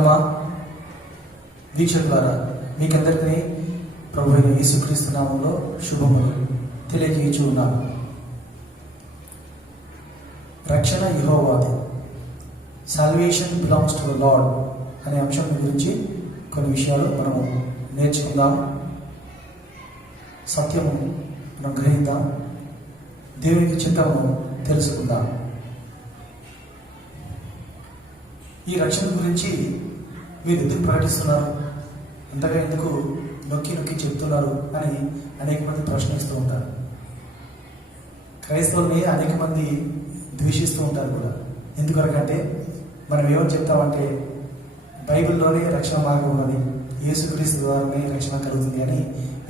సంగమా వీక్షకులారా, మీకందరికీ ప్రభు అయిన యేసుక్రీస్తు నామంలో శుభములు తెలియజేయచూ ఉన్నాను. రక్షణ యెహోవాది, salvation belongs to the lord అనే అంశం గురించి కొన్ని విషయాలు మనము నేర్చుకుందాం. సత్యము మనం గ్రహిద్దాం, దేవునికి చిత్తము తెలుసుకుందాం. ఈ రక్షణ గురించి మీరు ఎందుకు ప్రకటిస్తున్నారు, అంతగా ఎందుకు నొక్కి నొక్కి చెప్తున్నారు అని అనేక మంది ప్రశ్నిస్తూ ఉంటారు. క్రైస్తవుల్ని అనేక మంది ద్వేషిస్తూ ఉంటారు కూడా. ఎందుకంటే మనం ఏమని చెప్తామంటే బైబిల్లోనే రక్షణ మార్గం ఉన్నది, యేసుక్రీస్తు ద్వారానే రక్షణ కలుగుతుంది అని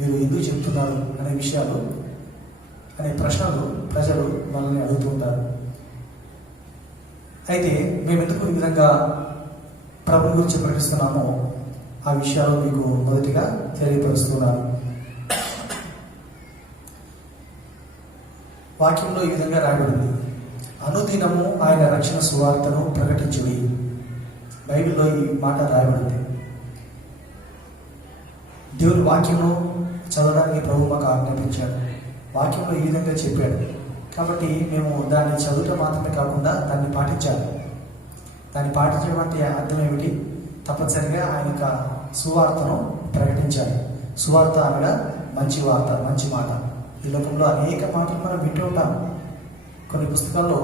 మీరు ఎందుకు చెప్తున్నారు అనే విషయాలు, అనే ప్రశ్నలు ప్రజలు మనల్ని అడుగుతూ ఉంటారు. అయితే మేము ఎందుకు ఈ విధంగా ప్రభుని గురించి ప్రకటిస్తున్నామో ఆ విషయాలు మీకు మొదటిగా తెలియపరుస్తున్నాను. వాక్యంలో ఈ విధంగా రాయబడింది, అనుదినము ఆయన రక్షణ సువార్తను ప్రకటించుడి. బైబిల్లో ఈ మాట రాయబడింది. దేవుని వాక్యమును చదవడానికి ప్రభు మాకు ఆజ్ఞాపించాడు. వాక్యంలో ఈ విధంగా చెప్పాడు కాబట్టి మేము దాన్ని చదువుట మాత్రమే కాకుండా దాన్ని పాటించాలి. దాన్ని పాటించడం అంటే అర్థం ఏమిటి? తప్పనిసరిగా ఆయన యొక్క సువార్తను ప్రకటించాలి. సువార్త అనగా మంచి వార్త, మంచి మాట. ఈ లోకంలో అనేక మాటలు మనం వింటూ ఉంటాం. కొన్ని పుస్తకాల్లో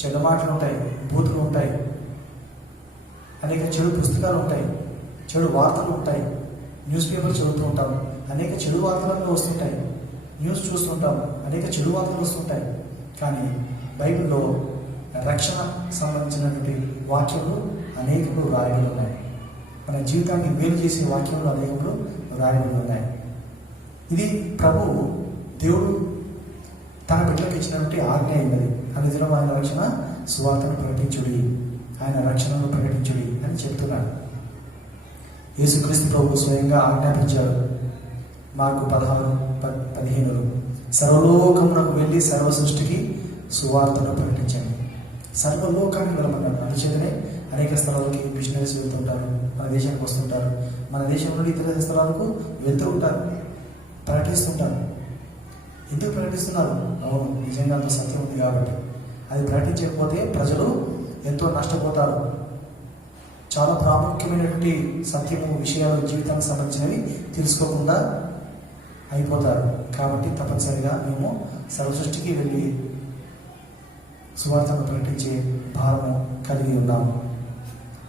చెడ్డ మాటలు ఉంటాయి, బూతులు ఉంటాయి, అనేక చెడు పుస్తకాలు ఉంటాయి, చెడు వార్తలు ఉంటాయి. న్యూస్ పేపర్ చదువుతూ ఉంటాం, అనేక చెడు వార్తలు వస్తుంటాయి. న్యూస్ చూస్తుంటాం, అనేక చెడు వార్తలు వస్తుంటాయి. కానీ బైబిల్లో రక్షణ సంబంధించినటువంటి వాక్యములు అనేకములు రాయబడి ఉన్నాయి. మన జీవితాన్ని మేలు చేసే వాక్యములు అనేకములు రాయబడి ఉన్నాయి. ఇది ప్రభువు దేవుడు తన బిడ్డలకు ఇచ్చినటువంటి ఆజ్ఞ అయినది. అనుదినం ఆయన రక్షణ సువార్తను ప్రకటించుడి, ఆయన రక్షణను ప్రకటించుడి అని చెప్తున్నాడు. యేసుక్రీస్తు ప్రభు స్వయంగా ఆజ్ఞాపించారు. మార్కు 16:15 సర్వలోకమునకు వెళ్ళి సర్వ సృష్టికి సువార్తను ప్రకటించండి. సర్వలోకానికి వెళ్ళమన్నాడు. అందుచేతనే అనేక స్థలాలకి మిషనరీస్ వెళ్తుంటారు, మన దేశానికి వస్తుంటారు, మన దేశం నుండి ఇతర స్థలాలకు వెళ్తూ ఉంటారు, ప్రకటిస్తుంటారు. ఎందుకు ప్రకటిస్తున్నారు? అవును, నిజంగా అంత సత్యం ఉంది కాబట్టి. అది ప్రకటించకపోతే ప్రజలు ఎంతో నష్టపోతారు. చాలా ప్రాముఖ్యమైనటువంటి సత్యము విషయాలు జీవితానికి సంబంధించినవి తెలుసుకోకుండా అయిపోతారు. కాబట్టి తప్పనిసరిగా మేము సర్వసృష్టికి వెళ్ళి సువార్తను ప్రకటించే భారము కలిగి ఉన్నాము.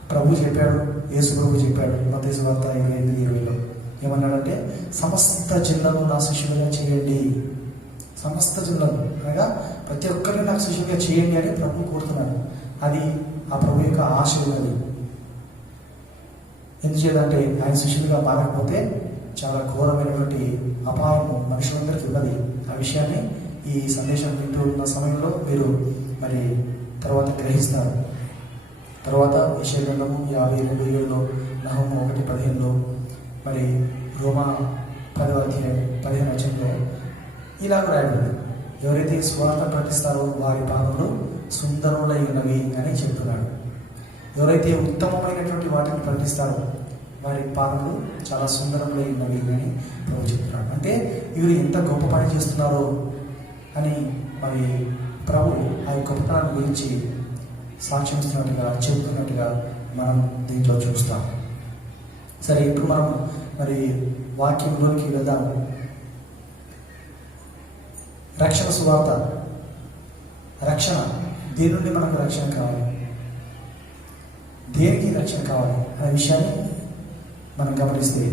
ప్రభు చెప్పాడు, యేసు ప్రభు చెప్పాడు మత్తయి సువార్త 28:20 ఏమన్నాడంటే, సమస్త జనులను నా శిష్యులుగా చేయండి. సమస్త జనులను అనగా ప్రతి ఒక్కరిని నాకు శిష్యులుగా చేయండి అని ప్రభు కోరుతున్నాడు. అది ఆ ప్రభు యొక్క ఆశ ఉన్నది. ఎందుచేతంటే ఆయన శిష్యులుగా మారకపోతే చాలా ఘోరమైనటువంటి అపాయము మనుషులందరికీ ఉన్నది. ఆ విషయాన్ని ఈ సందేశం వింటూ ఉన్న సమయంలో మీరు మరి తర్వాత గ్రహిస్తారు. తర్వాత యెషయా గ్రంథము 52:7, నహూము 1:15, మరి రోమా 10:15 ఇలాగ రాయబడింది. ఎవరైతే సువార్త ప్రకటిస్తారో వారి పాదములు సుందరములై ఉన్నవి అని చెప్తున్నాడు. ఎవరైతే ఉత్తమమైనటువంటి వాటిని ప్రకటిస్తారో వారి పాదములు చాలా సుందరములై ఉన్నవి అని ప్రభు చెప్తున్నాడు. అంటే వీరు ఎంత గొప్ప పని చేస్తున్నారో అని మరి ప్రభు ఆ గొప్పతనాన్ని గురించి సాక్ష్యం ఇస్తున్నట్టుగా చెబుతున్నట్టుగా మనం దీంట్లో చూస్తాం. సరే, ఇప్పుడు మనం మరి వాక్యంలోనికి వెళ్దాం. రక్షణ సువార్త, రక్షణ, దేని నుండి మనకు రక్షణ కావాలి, దేనికి రక్షణ కావాలి అనే విషయాన్ని మనం గమనిస్తే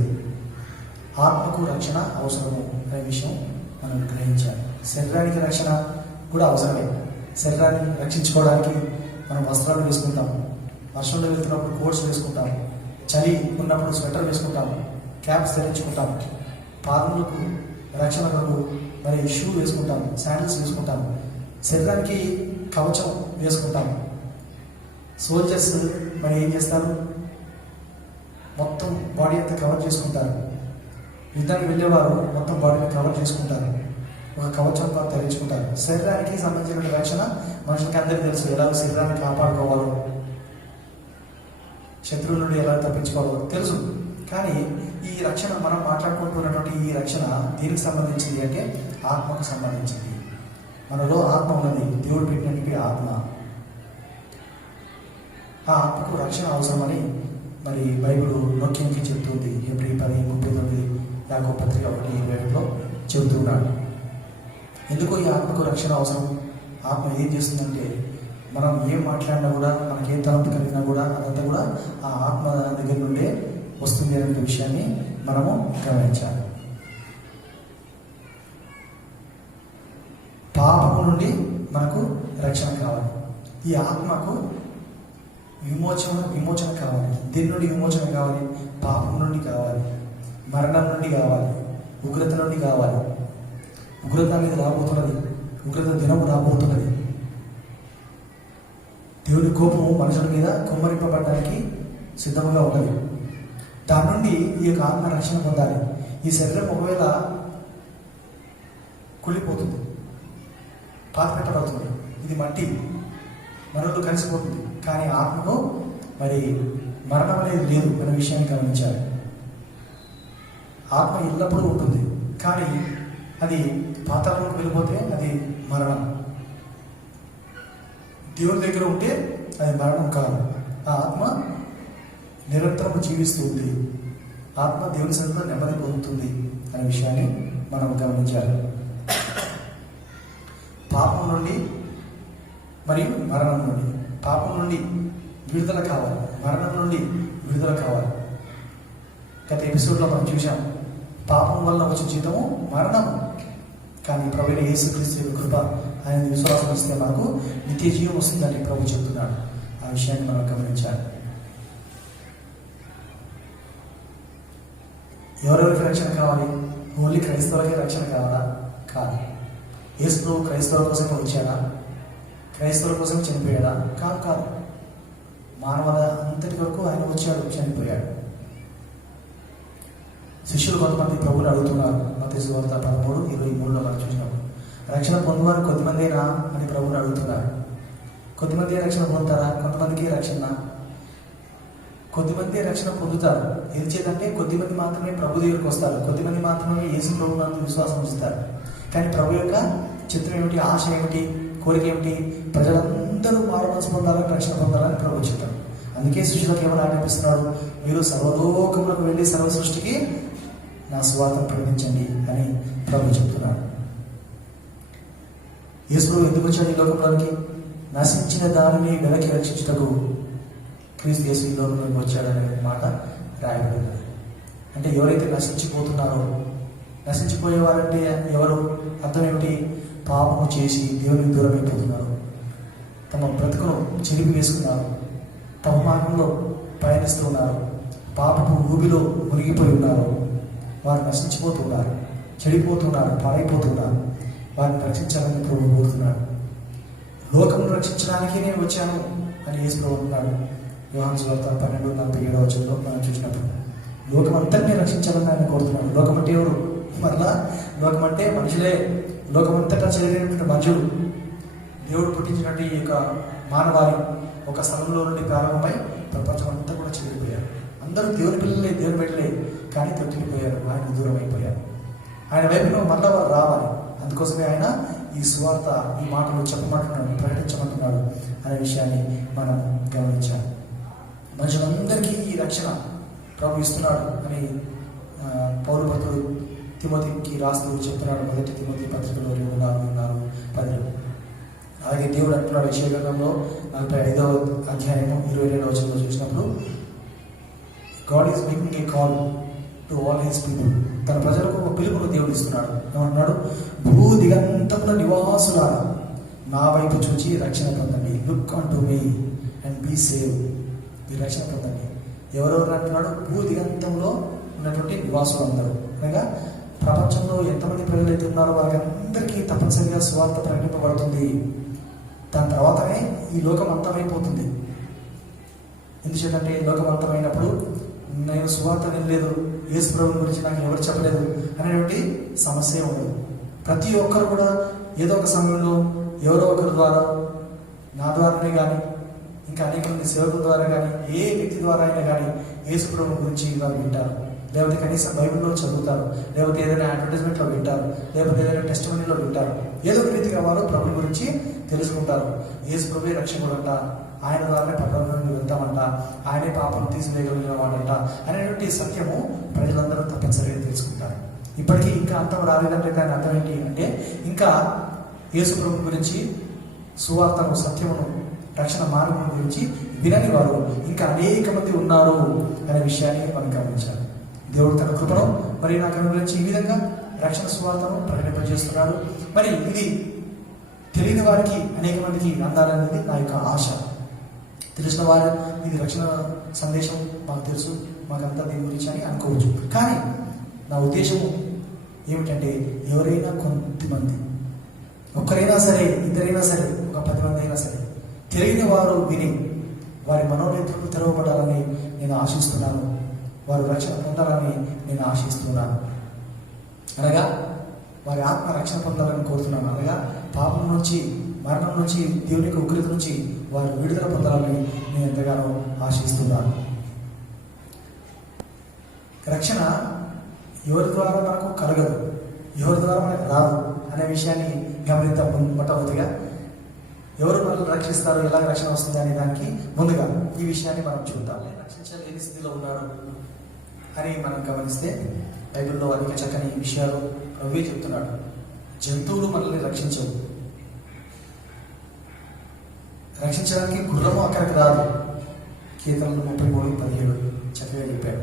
ఆత్మకు రక్షణ అవసరము అనే విషయం మనం గ్రహించాలి. శరీరానికి రక్షణ కూడా అవసరమే. శరీరాన్ని రక్షించుకోవడానికి మనం వస్త్రాలు వేసుకుంటాం, వర్షంలో వెళ్తున్నప్పుడు కోట్స్ వేసుకుంటాం, చలి ఉన్నప్పుడు స్వెటర్ వేసుకుంటాం, క్యాప్స్ ధరించుకుంటాం, పాదములకు రక్షణ కొరకు మరి షూ వేసుకుంటాం, శాండిల్స్ వేసుకుంటాం, శరీరానికి కవచం వేసుకుంటాం. సోల్జర్స్ మరి ఏం చేస్తారు? మొత్తం బాడీ అంతా కవర్ చేసుకుంటారు. యుద్ధానికి వెళ్ళేవారు మొత్తం బాడీని కవర్ చేసుకుంటారు, ఒక కవచం ధరించుకుంటారు. శరీరానికి సంబంధించిన రక్షణ మనుషులకి అందరికీ తెలుసు, ఎలా శరీరాన్ని కాపాడుకోవాలో. శత్రువుల నుండి ఎలా తప్పించుకోవాలో తెలుసు. కానీ ఈ రక్షణ మనం మాట్లాడుకుంటున్నటువంటి ఈ రక్షణ దేనికి సంబంధించింది అంటే ఆత్మకు సంబంధించింది. మనలో ఆత్మ ఉన్నది, దేవుడు పెట్టినటువంటి ఆత్మ. ఆ ఆత్మకు రక్షణ అవసరమని మరి బైబిల్ నొక్కి చెబుతుంది. Hebrew 10:39 యాకోబు పత్రిక 1:25లో చెబుతున్నాడు. ఎందుకు ఈ ఆత్మకు రక్షణ అవసరం? ఆత్మ ఏం చేస్తుందంటే మనం ఏం మాట్లాడినా కూడా, మనకి ఏం తలంపు కలిగినా కూడా అదంతా కూడా ఆ ఆత్మ దగ్గర నుండే వస్తుంది అనే విషయాన్ని మనము గమనించాలి. పాపము నుండి మనకు రక్షణ కావాలి. ఈ ఆత్మకు విమోచన కావాలి. దేని నుండి విమోచన కావాలి? పాపం నుండి కావాలి, మరణం నుండి కావాలి, ఉగ్రత నుండి కావాలి. ఉగ్రత అనేది రాబోతున్నది, ఉగ్రత దినము రాబోతున్నది. దేవుని కోపము మనుషుల మీద కుమ్మరింపబడడానికి సిద్ధంగా ఉన్నది. దాని నుండి ఈ యొక్క ఆత్మ రక్షణ పొందాలి. ఈ శరీరం ఒకవేళ కుళ్ళిపోతుంది, పాత పెట్టబడుతుంది, ఇది మట్టి, మనలో కలిసిపోతుంది. కానీ ఆత్మకు మరి మరణం అనేది లేదు అనే విషయాన్ని గమనించాలి. ఆత్మ ఎల్లప్పుడూ ఉంటుంది, కానీ అది పాతాళంలోకి వెళ్ళిపోతే అది మరణం. దేవుని దగ్గర ఉంటే అది మరణం కాదు. ఆ ఆత్మ నిరంతరం జీవిస్తుంది. ఆత్మ దేవుని సన్నిధిలో నెమ్మది పొందుతుంది అనే విషయాన్ని మనం గమనించాలి. పాపం నుండి మరియు మరణం నుండి, పాపం నుండి విడుదల కావాలి, మరణం నుండి విడుదల కావాలి. గత ఎపిసోడ్లో మనం చూసాం, పాపం వల్ల వచ్చే జీతము మరణం. కానీ ప్రభువైన యేసుక్రీస్తు యొక్క కృప, ఆయన విశ్వాసం ఇస్తే మనకు నిత్య జీవం వస్తుందని ప్రభు చెప్తున్నాడు. ఆ విషయాన్ని మనం గమనించాలి. ఎవరెవరికి రక్షణ కావాలి? ఓన్లీ క్రైస్తవులకే రక్షణ కావాలా? కాదు. యేసు ప్రభు క్రైస్తవుల కోసం వచ్చాడా? క్రైస్తవుల కోసం చనిపోయాడా? కాదు. మానవుల అంతటి వరకు ఆయన వచ్చాడు, చనిపోయాడు. శిష్యులు కొంతమంది ప్రభువుని అడుగుతున్నారు. మత్తయి సువార్త 13:23లో మనం చూసినప్పుడు, రక్షణ పొందువారు కొద్దిమందేనా అని ప్రభువుని అడుగుతున్నారు. కొద్దిమంది రక్షణ పొందుతారా? కొంతమందికి రక్షణ, కొద్దిమంది రక్షణ పొందుతారు. ఏం చేద్దంటే కొద్దిమంది మాత్రమే ప్రభు దగ్గరికి వస్తారు, కొద్దిమంది మాత్రమే యేసు ప్రభు నందు విశ్వాసం ఉంచుతారు. కానీ ప్రభు యొక్క చిత్రం ఏమిటి, ఆశ ఏమిటి, కోరిక ఏమిటి? ప్రజలందరూ మారుమనసు పొందాలని, రక్షణ పొందాలని ప్రభు చెప్తారు. అందుకే శిష్యులకు ఏమైనా ఆజ్ఞాపిస్తున్నాడు, మీరు సర్వలోకములకు వెళ్ళి సర్వ సృష్టికి నా సువార్తను ప్రకటించండి అని ప్రభు చెప్తున్నాడు. యేసు ప్రభు ఎందుకు వచ్చాడు ఈ లోకంలోనికి? నశించిన దానిని వెనక్కి రక్షించుటకు క్రీస్తు యేసు ఈ లోకంలోకి వచ్చాడనే మాట రాయబడింది. అంటే ఎవరైతే నశించిపోతున్నారో, నశించిపోయేవారంటే ఎవరు? అర్థం ఏమిటి? పాపము చేసి దేవునికి దూరం అయిపోతున్నారు, తమ బ్రతుకును చెరిపి వేసుకున్నారు, తమ మార్గంలో పయనిస్తున్నారు, పాపపు ఊబిలో మునిగిపోయి ఉన్నారు. వారు నశించిపోతున్నారు, చెడిపోతున్నారు, పాడైపోతున్నారు. వారిని రక్షించాలని ప్రభు కోరుతున్నాడు. లోకమును రక్షించడానికి నేను వచ్చాను అని యేసు ప్రభు అన్నాడు. యోహాను సువార్త 12:47 మనం చూసినప్పుడు లోకం అంతటినీ రక్షించాలని ఆయన కోరుతున్నాడు. లోకం అంటే ఎవరు? మరలా లోకం అంటే మనుషులే. లోకమంతటా చెందినటువంటి మనుషులు, దేవుడు పుట్టించినటువంటి ఈ యొక్క మానవాళి ఒక స్థలంలో నుండి ప్రారంభమై ప్రపంచం అంతా కూడా చెదిరిపోయారు. అందరూ దేవుని పిల్లలే, దేవుని బిడ్డలే, కానీ తొట్టిపోయారు, ఆయన దూరం అయిపోయారు. ఆయన వైపులో మళ్ళా వారు రావాలి. అందుకోసమే ఆయన ఈ సువార్త, ఈ మాటలు చెప్పమంటున్నాడు, ప్రకటించమంటున్నాడు అనే విషయాన్ని మనం గమనించాలి. మనుషులందరికీ ఈ రక్షణ ప్రభు ఇస్తున్నాడు అని పౌలు భక్తుడు తిమోతికి రాస్తూ చెప్తున్నాడు. 1 తిమోతి పత్రికలో 2:4-10. అలాగే దేవుడు అంటున్నాడు యెషయా గ్రంథంలో 45వ అధ్యాయము 22వ వచనంలో చూసినప్పుడు, God is making a call to all his people. తన ప్రజలకు ఒక పిలుపును దేవుడు ఇస్తున్నాడు. ఏమంటున్నాడు? భూ దిగంతముల నివాసులారా నా వైపు చూచి రక్షణ పొందండి. Look on to me and be save. మీరు రక్షణ పొందండి. ఎవరెవరు అంటున్నాడు? భూ దిగంతంలో ఉన్నటువంటి నివాసులు అందరూ. అనగా ప్రపంచంలో ఎంతమంది ప్రజలు అయితే ఉన్నారో వారందరికీ తప్పనిసరిగా సువార్త ప్రకటింపబడుతుంది. దాని తర్వాతనే ఈ లోకం అంతమైపోతుంది. ఎందుచేతంటే లోకం అంతమైనప్పుడు నేను సువార్త వినలేదు, యేసు ప్రభువుని గురించి నాకు ఎవరు చెప్పలేదు అనేటువంటి సమస్య ఉండదు. ప్రతి ఒక్కరు కూడా ఏదో ఒక సమయంలో ఎవరో ఒకరి ద్వారా, నా ద్వారానే కానీ ఇంకా అనేక మంది సేవకుల ద్వారా కానీ ఏ వ్యక్తి ద్వారా అయినా కానీ యేసు ప్రభువు గురించి వారు వింటారు, లేకపోతే కనీసం బైబిల్లో చదువుతారు, లేకపోతే ఏదైనా అడ్వర్టైజ్మెంట్లో వింటారు, లేకపోతే ఏదైనా టెస్టిమనీలో వింటారు. ఏదో ఒక రీతిగా వారు ప్రభు గురించి తెలుసుకుంటారు. యేసు ప్రభువే రక్షకుడు అంట, ఆయన ద్వారానే పరలోకానికి వెళ్తామంట, ఆయనే పాపం తీసివేయగలిగిన వాడంట అనేటువంటి సత్యము ప్రజలందరూ తప్పనిసరిగా తెలుసుకుంటారు. ఇప్పటికీ ఇంకా అంతం రాలేదంటే దాని అర్థం ఏంటి అంటే, ఇంకా యేసు ప్రభు గురించి సువార్తను, సత్యమును, రక్షణ మార్గం గురించి వినని వారు ఇంకా అనేక మంది ఉన్నారు అనే విషయాన్ని మనం గమనించాలి. దేవుడు తన కృపను మరి నాకు అనుగ్రహించి ఈ విధంగా రక్షణ సువార్తను ప్రకటింపజేస్తున్నాడు. మరి ఇది తెలియని వారికి అనేక మందికి అందాలనేది నా యొక్క ఆశ. తెలిసిన వారు ఇది రక్షణ సందేశం మాకు తెలుసు, మాకంతా దీని గురించి అని అనుకోవచ్చు. కానీ నా ఉద్దేశము ఏమిటంటే, ఎవరైనా కొంతమంది, ఒక్కరైనా సరే, ఇద్దరైనా సరే, ఒక 10 మంది అయినా సరే, తెలియని వారు విని వారి మనోనేత్రులు తెరవబడాలని నేను ఆశిస్తున్నాను. వారు రక్షణ పొందాలని నేను ఆశిస్తున్నాను. అనగా వారి ఆత్మ రక్షణ పొందాలని కోరుతున్నాను. అనగా పాపం నుంచి, మరణం నుంచి, దేవుని యొక్క ఉగ్రత నుంచి వారు విడుదల పొందాలని నేను ఎంతగానో ఆశిస్తున్నాను. రక్షణ ఎవరి ద్వారా మనకు కలగదు, ఎవరి ద్వారా మనకు రాదు అనే విషయాన్ని గమనిద్దాం. మొట్టమొదటిగా ఎవరు మనల్ని రక్షిస్తారు, ఎలా రక్షణ వస్తుంది అనే దానికి ముందుగా ఈ విషయాన్ని మనం చూద్దాం. రక్షించలేని స్థితిలో ఉన్నాడు అని మనం గమనిస్తే బైబిల్లో అనేక చక్కని విషయాలు ప్రభువే చెప్తున్నాడు. జంతువులు మనల్ని రక్షించవు, రక్షించడానికి గుర్రము అక్కడికి రాదు. కీర్తనలు 33:17 చక్కగా చెప్పాడు.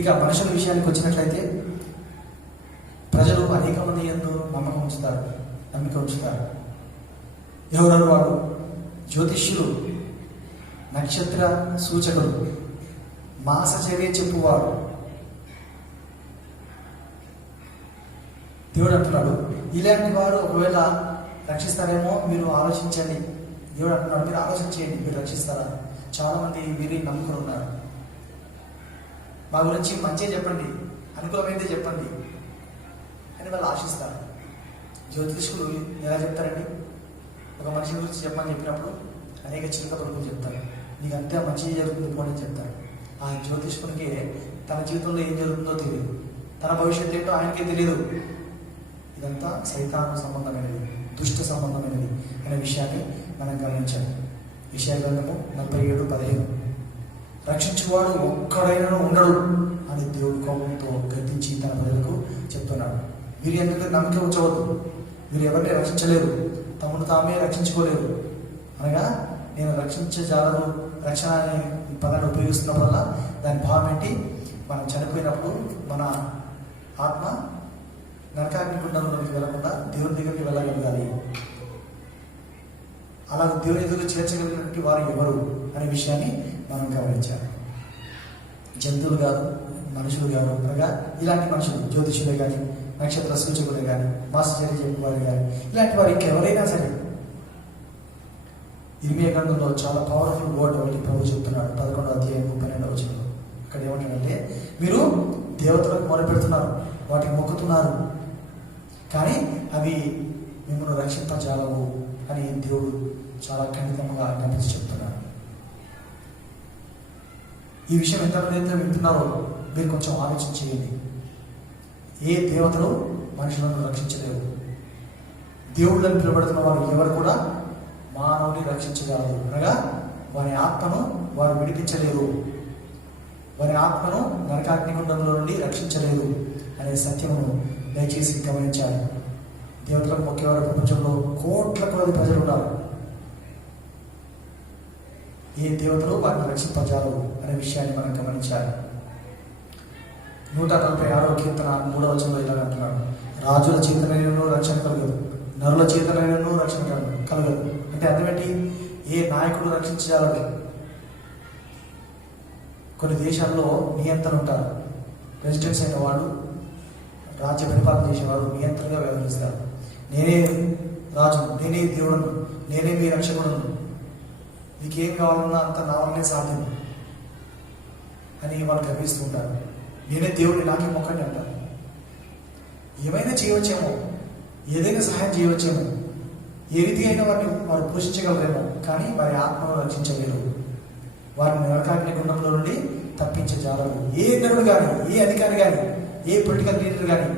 ఇక మనుషుల విషయానికి వచ్చినట్లయితే ప్రజలు అనేక మంది యందు నమ్మిక ఉంచుతారు. ఎవరు వాడు? జ్యోతిష్యులు, నక్షత్ర సూచకులు, మాసచర్య చెప్పువాడు. దేవుడు అంటున్నాడు, ఇలాంటి వారు ఒకవేళ రక్షిస్తారేమో మీరు ఆలోచించండి. దేవుడు అంటున్నాడు, మీరు ఆలోచించేయండి, మీరు రక్షిస్తారా? చాలామంది వీరిని నమ్ముకుని ఉన్నారు. మా గురించి మంచిగా చెప్పండి, అనుకూలమైనదే చెప్పండి అని వాళ్ళు ఆశిస్తారు. జ్యోతిష్కులు ఎలా చెప్తారండి? ఒక మనిషి గురించి చెప్పమని చెప్పినప్పుడు అనేక చిలక పలుకులు చెప్తారు. నీకు అంతే మంచి జరుగుతుంది పోనీ చెప్తారు. ఆ జ్యోతిష్కునికి తన జీవితంలో ఏం జరుగుతుందో తెలియదు, తన భవిష్యత్తు ఏంటో ఆయనకే తెలియదు. ఇదంతా సైతాను సంబంధమైనది, దుష్ట సంబంధమైనది అనే విషయాన్ని మనం గమనించాలి. యెషయా గ్రంథము 47:15 రక్షించువాడు ఒక్కడైనా ఉండడు అని దేవుడు కోపంతో గద్దించి తన ప్రజలకు చెప్తున్నాడు. వీరు ఎందుకు నమ్మకం ఉంచవద్దు, వీరు ఎవరిని రక్షించలేరు, తమను తామే రక్షించుకోలేరు. అనగా నేను రక్షించజాలను, రక్షణ అనే పదాన్ని ఉపయోగిస్తున్నప్పుడల్లా దాని భావం ఏంటి? మనం చనిపోయినప్పుడు మన ఆత్మ నరకాగ్ని గుండంలోకి వెళ్లకుండా దేవుని దగ్గరికి వెళ్ళగలగాలి. అలా దేవుని ఎదురు చేర్చగలిగినటువంటి వారు ఎవరు అనే విషయాన్ని మనం గమనించాలి. జంతువులు కాదు, మనుషులు కాదు. అనగా ఇలాంటి మనుషులు, జ్యోతిషులే కానీ, నక్షత్ర సూచకులే కానీ, మాసచర్య చెప్పేవారు కానీ, ఇలాంటి వారు ఇంకెవరైనా సరే. ఇర్మియా గ్రంథంలో చాలా పవర్ఫుల్ వర్డ్ ఒకటి ప్రభు చెప్తున్నాడు. 11:32 ఇక్కడ ఏమంటాడంటే, మీరు దేవతలకు మొరపెడుతున్నారు, వాటికి మొక్కుతున్నారు, కానీ అవి మిమ్మల్ని రక్షింపజాలవు అని దేవుడు చాలా ఖండితంగా గమనించి చెప్తున్నాడు. ఈ విషయం ఎంతమంది అయితే వింటున్నారో మీరు కొంచెం ఆలోచన చేయండి. ఏ దేవతలు మనుషులను రక్షించలేవు. దేవుళ్ళని పిలువబడుతున్న వారు ఎవరు కూడా మానవుని రక్షించగలరు. అనగా వారి ఆత్మను వారు విడిపించలేరు, వారి ఆత్మను నరకాగ్నిగుండంలో నుండి రక్షించలేరు అనే సత్యమును దయచేసి గమనించాలి. దేవతలకు మొక్కేవారు ప్రపంచంలో కోట్ల కొలది ప్రజలు ఉన్నారు. ఏ దేవతలు వారిని రక్షింపజాలరు అనే విషయాన్ని మనం గమనించాలి. 146 కీర్తన 3 ఇలా అంటున్నాడు, రాజుల చేతనైనను రక్షణ కలగదు, నరుల చేతనైనను రక్షణ కలగదు. అంటే అర్థం ఏంటి? ఏ నాయకుడు రక్షించాలని. కొన్ని దేశాల్లో నియంత్రణ ఉంటారు. ప్రెసిడెంట్స్ అయిన వాళ్ళు, రాజ్య పరిపాలన చేసేవారు నియంత్రణగా వ్యవహరిస్తారు. నేనే రాజు, నేనే దేవుడును, నేనే మీ రక్షకుడును, మీకేం కావాలన్నా అంత నా వల్లనే సాధ్యం అని వాళ్ళు గర్విస్తూ ఉంటారు. నేనే దేవుడిని, నాకే మొక్కండి అంటారు. ఏమైనా చేయవచ్చేమో, ఏదైనా సహాయం చేయవచ్చేమో, ఏ రీతి అయినా వారు పోషించగలరేమో, కానీ వారి ఆత్మను రక్షించలేరు. వారిని నరకాగ్ని గుండంలో నుండి తప్పించజాలరు. ఏ నరుడు కానీ, ఏ అధికారి కానీ, ఏ పొలిటికల్ లీడర్ కానీ,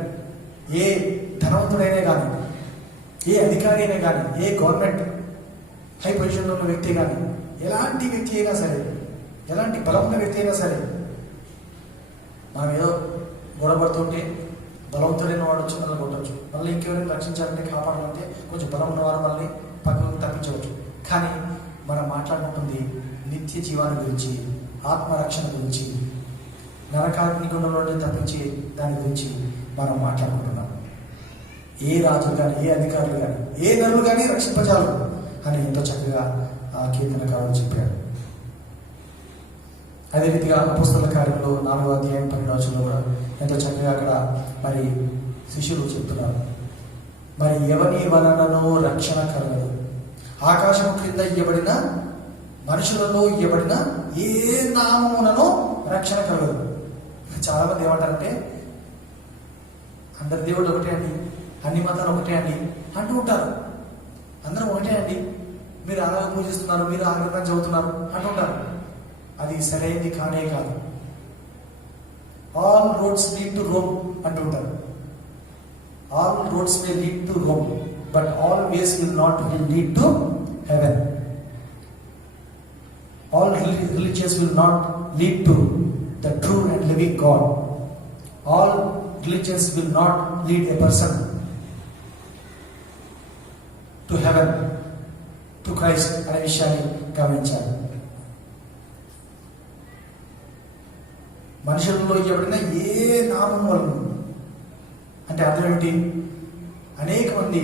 ఏ ధనవంతుడైనా కానీ, ఏ అధికారి అయినా కానీ, ఏ గవర్నమెంట్ హై పొజిషన్లో ఉన్న వ్యక్తి కానీ, ఎలాంటి వ్యక్తి అయినా సరే, ఎలాంటి బలం ఉన్న వ్యక్తి అయినా సరే, మనం ఏదో గొడవపడుతుంటే బలవంతుడైన వాడు వచ్చి మనల్ని కొట్టవచ్చు, మళ్ళీ ఇంకెవరైనా రక్షించాలంటే కాపాడాలంటే కొంచెం బలం ఉన్నవారు మనల్ని పక్కకు తప్పించవచ్చు. కానీ మనం మాట్లాడుకుంటుంది నిత్య జీవాన్ని గురించి, ఆత్మరక్షణ గురించి, నరకాగ్ని గుండంలో తప్పించి దాని గురించి మనం మాట్లాడుకుంటున్నాం. ఏ రాజులు కానీ, ఏ అధికారులు కానీ, ఏ నరులు కానీ రక్షింపజాలు అని ఎంతో చక్కగా ఆ కీర్తనకారుడు చెప్పాడు. అదే రీతిగా అపోస్తల కార్యంలో 4వ అధ్యాయం 12వ వచనంలో కూడా ఎంతో చక్కగా అక్కడ మరి శిష్యులు చెప్తున్నారు, మరి ఎవని వలననో రక్షణ కలగదు, ఆకాశం క్రింద ఇవ్వబడిన మనుషులలో ఇవ్వబడిన ఏ నామముననో రక్షణ కలగదు. చాలా మంది ఏమంటారంటే అందరి దేవుడు ఒకటే అండి, అన్ని మతాలు ఒకటే అండి అంటూ ఉంటారు. అందరూ ఒకటే అండి, మీరు అలాగే పూజిస్తున్నారు, మీరు ఆగ్రహంగా చదువుతున్నారు అంటుంటారు. అది సరైనది కానే కాదు. All roads lead to Rome అంటుంటారు. All roads may lead to Rome, but all ways will not lead to heaven. All religions will not lead to the true and living God. All religions will not lead a person to heaven, to Christ అనే విషయాన్ని గమనించాలి. మనుషులలో ఇవ్వబడిన ఏ నామం వలన అంటే అర్థం ఏమిటి? అనేక మంది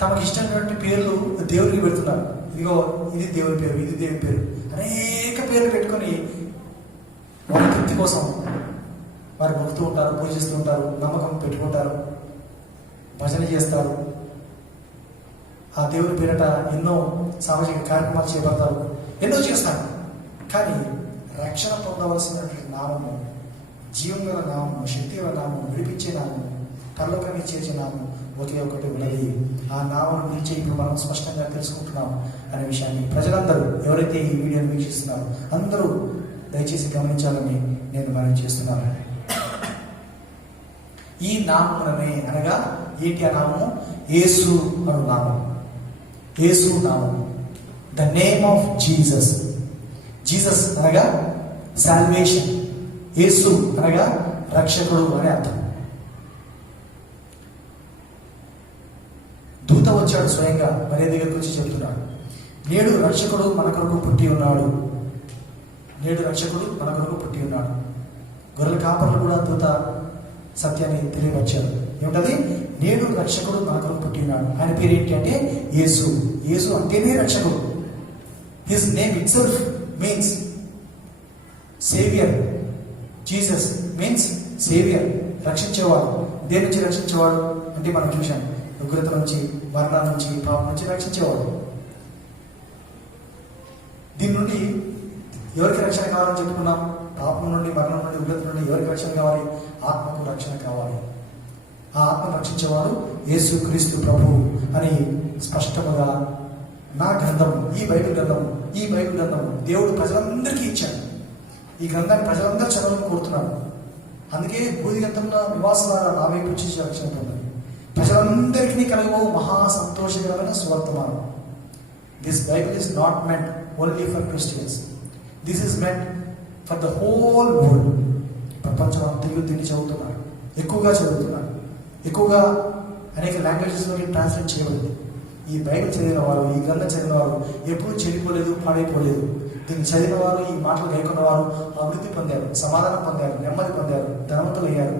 తమకు ఇష్టమైనటువంటి పేర్లు దేవుడికి పెడుతున్నారు. ఇదిగో ఇది దేవుడి పేరు, ఇది దేవుడి పేరు, అనేక పేర్లు పెట్టుకొని వారి తృప్తి కోసం వారు మొక్కుతూ ఉంటారు, పూజిస్తూ ఉంటారు, నమ్మకం పెట్టుకుంటారు, భజన చేస్తారు. ఆ దేవుని పేరిట ఎన్నో సామాజిక కార్యక్రమాలు చేపడతారు, ఎన్నో చేస్తారు. కానీ రక్షణ పొందవలసినటువంటి నామము, జీవం గల నామము, శక్తి గల నామము, విడిపించే నామము, పరలోకాన్ని చేర్చే నామము ఒకే ఒకటి ఉన్నది. ఆ నామం గురించి ఇప్పుడు మనం స్పష్టంగా తెలుసుకుంటున్నాం అనే విషయాన్ని ప్రజలందరూ, ఎవరైతే ఈ వీడియోని వీక్షిస్తున్నారో అందరూ దయచేసి గమనించాలని నేను మనం చేస్తున్నాను. ఈ నామముననే అనగా ఏంటి? ఆ నామము యేసు అను నామం. యేసు నామం, the name of Jesus. Jesus అనగా సాల్వేషన్, యేసు అనగా రక్షకుడు అనే అర్థం. దూత వచ్చాడు స్వయంగా మరి దగ్గరకు వచ్చి చెప్తున్నాడు, నేడు రక్షకుడు మన కొరకు పుట్టి ఉన్నాడు. నేడు రక్షకుడు మన కొరకు పుట్టి ఉన్నాడు. గొర్రెల కాపర్లు కూడా దూత సత్యాన్ని తెలియవచ్చారు. ఏమిటది? నేడు రక్షకుడు మన కొరకు పుట్టి ఉన్నాడు. ఆయన పేరు ఏంటి అంటే యేసు. యేసు అంటేనే రక్షకుడు. His name itself means saviour. Jesus means saviour, రక్షించేవాడు. దేని నుంచి రక్షించేవాడు అంటే మనం చూశాం, ఉగ్రత నుంచి, మరణం నుంచి, పాపం నుంచి రక్షించేవాడు. దీని నుండి ఎవరికి రక్షణ కావాలని చెప్పుకున్నాం? పాపం నుండి, మరణం నుండి, ఉగ్రత నుండి ఎవరికి రక్షణ కావాలి? ఆత్మకు రక్షణ కావాలి. ఆ ఆత్మను రక్షించేవాడు యేసు క్రీస్తు ప్రభువు అని స్పష్టముగా నా గ్రంథం, ఈ బైబిల్ గ్రంథం దేవుడు ప్రజలందరికీ ఇచ్చాడు. ఈ గ్రంథాన్ని ప్రజలందరూ చదవాలని కోరుతున్నాడు. అందుకే బూది గ్రంథంలో నివాసులారా నా వైపు నుంచి రక్షణ పొందాలి. ప్రజలందరికీ కలగబో మహా సంతోషకరమైన సువర్తమానం. This Bible is not meant only for Christians. This is meant for the whole world. ప్రపంచం అంతయు దీన్ని చదువుతున్నారు, ఎక్కువగా చదువుతున్నారు, ఎక్కువగా అనేక లాంగ్వేజెస్లోకి ట్రాన్స్లేట్ చేయబడింది. ఈ బైబిల్ చదివిన వారు, ఈ గ్రంథం చదివిన వారు ఎప్పుడూ చెడిపోలేదు, పాడైపోలేదు. దీన్ని చదివిన వారు, ఈ మాటలు గైకున్న వారు అభివృద్ధి పొందారు, సమాధానం పొందారు, నెమ్మది పొందారు, ధనవంతులు అయ్యారు,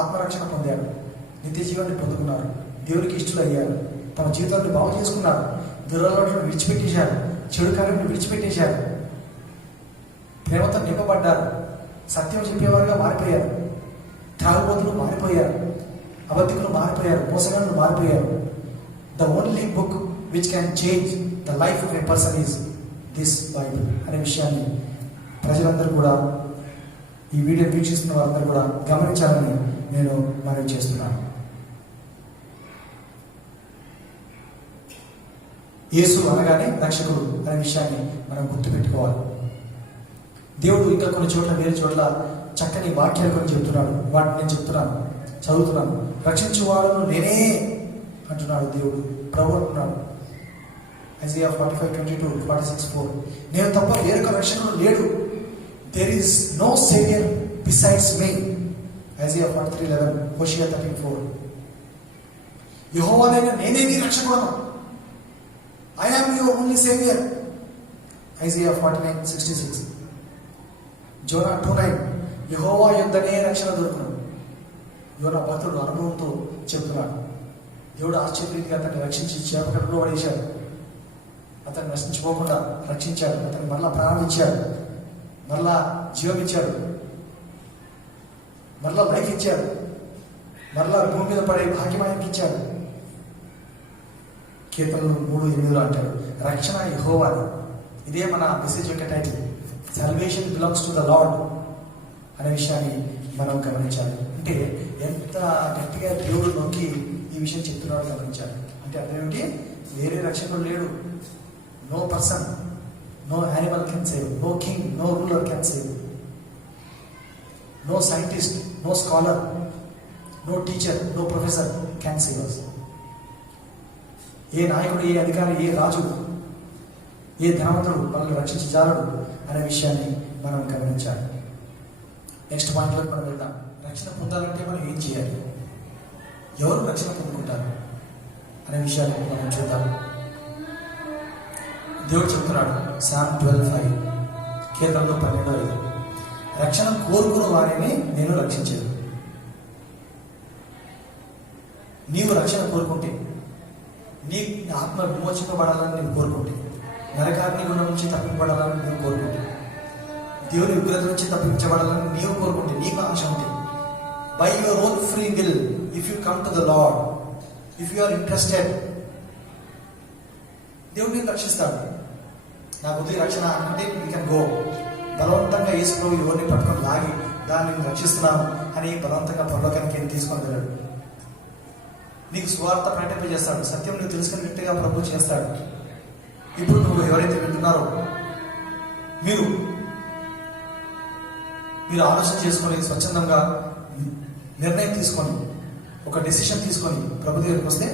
ఆత్మరక్షణ పొందారు, నిత్య జీవాన్ని పొందుకున్నారు, దేవునికి ఇష్టలు అయ్యారు, తమ జీవితాన్ని బాగు చేసుకున్నారు, దురలవాట్లను విడిచిపెట్టేశారు, చెడు కార్యాలను విడిచిపెట్టేశారు, ప్రేమతో నింపబడ్డారు, సత్యం చెప్పేవారుగా మారిపోయారు, త్రాగుబోతులు మారిపోయారు, అబద్ధికులు మారిపోయారు, మోసగాళ్ళు మారిపోయారు. The only book which can change the life of a person is this Bible అనే విషయాన్ని ప్రజలందరూ కూడా, ఈ వీడియో వీక్షిస్తున్న వారందరూ కూడా గమనించాలని నేను మనవి చేస్తున్నాను. యేసు అనగానే రక్షకుడు అనే విషయాన్ని మనం గుర్తుపెట్టుకోవాలి. దేవుడు ఇంకా కొన్ని చోట్ల వేరే చోట్ల చక్కని వాక్యాలు కొన్ని చెప్తున్నాడు. వాటిని నేను చెప్తున్నాను, చదువుతున్నాను. రక్షించువాడును నేనే అంటున్నాడు దేవుడు, ప్రభు అంటున్నాడు. ఐజాయా 45:22-46:4 నేను తప్ప వేరొక రక్షకుడు లేడు. There is no saviour besides me. Isaiah 43:11, Hosea 13:4 యెహోవానైన నేనే నీ రక్షకుడను. I am your only saviour. Isaiah 49:66 Jonah 2:9 యెహోవా యొద్దనే రక్షణ దొరుకును. యోనా భక్తుడు అనుభవంతో చెప్తున్నాడు. దేవుడు ఆశ్చర్యంగా అతన్ని రక్షించి చేపకట్లో పడేశాడు. అతన్ని నశించిపోకుండా రక్షించాడు. అతనికి మరలా ప్రాణం ఇచ్చాడు, మరలా జీవం ఇచ్చాడు, మరలా లైఫ్ ఇచ్చాడు, మరలా భూమి మీద పడే భాగ్యం ఆయనకి ఇచ్చాడు. కీర్తనలు 3:8 అంటాడు, రక్షణ యెహోవాది. ఇదే మన మెసేజ్ యొక్క title, salvation belongs to the lord అనే విషయాన్ని మనం గమనించాలి. అంటే ఎంత గట్టిగా దేవుడు నొక్కి ఈ విషయం చెప్తున్నాడు గమనించాలి. అంటే అర్థం ఏమిటి? వేరే రక్షకుడు లేడు. No person, no animal can save, no king, no ruler can save, no scientist, no scholar, no teacher, no professor can save us. ఏ నాయకుడు, ఏ అధికారి, ఏ రాజు, ఏ ధనవంతుడు మనల్ని రక్షించజాలడు అనే విషయాన్ని మనం గమనించాలి. నెక్స్ట్ పాయింట్లోకి మనం వెళ్దాం. రక్షణ పొందాలంటే మనం ఏం చేయాలి, ఎవరు రక్షణ పొందుకుంటారు అనే విషయాన్ని మనం చూద్దాం. దేవుడు చెప్తున్నాడు సామ్ 12:5, కీర్తనలో 12:5 రక్షణ కోరుకున్న వారిని నేను రక్షించాను. నీవు రక్షణ కోరుకుంటే, నీ ఆత్మ విమోచింపబడాలని నేను కోరుకుంటే, నరకాగ్ని గుణం నుంచి తప్పింపబడాలని నేను కోరుకుంటే, దేవుని ఉగ్రత నుంచి తప్పించబడాలని నీవు కోరుకుంటే, నీకు ఆశ ఉంది, by your own free will, if you come to the lord, if you are interested, దేవుడు నేను రక్షిస్తాడు. నాకు ఉదయ రక్షణ అంటే యూ కెన్ గో. బలవంతంగా యేసులో ఎవరిని పట్టుకొని లాగి దాన్ని నేను రక్షిస్తున్నాను అని బలవంతంగా పరలోకానికి ఏం తీసుకొని వెళ్ళాడు. నీకు స్వార్థ ప్రకటింపజేస్తాడు. సత్యం నువ్వు తెలుసుకుని వ్యక్తిగా ప్రభు చేస్తాడు. ఇప్పుడు నువ్వు ఎవరైతే వింటున్నారో మీరు ఆలోచన చేసుకొని స్వచ్ఛందంగా నిర్ణయం తీసుకొని ఒక డెసిషన్ తీసుకొని ప్రభు దగ్గరికి వస్తే,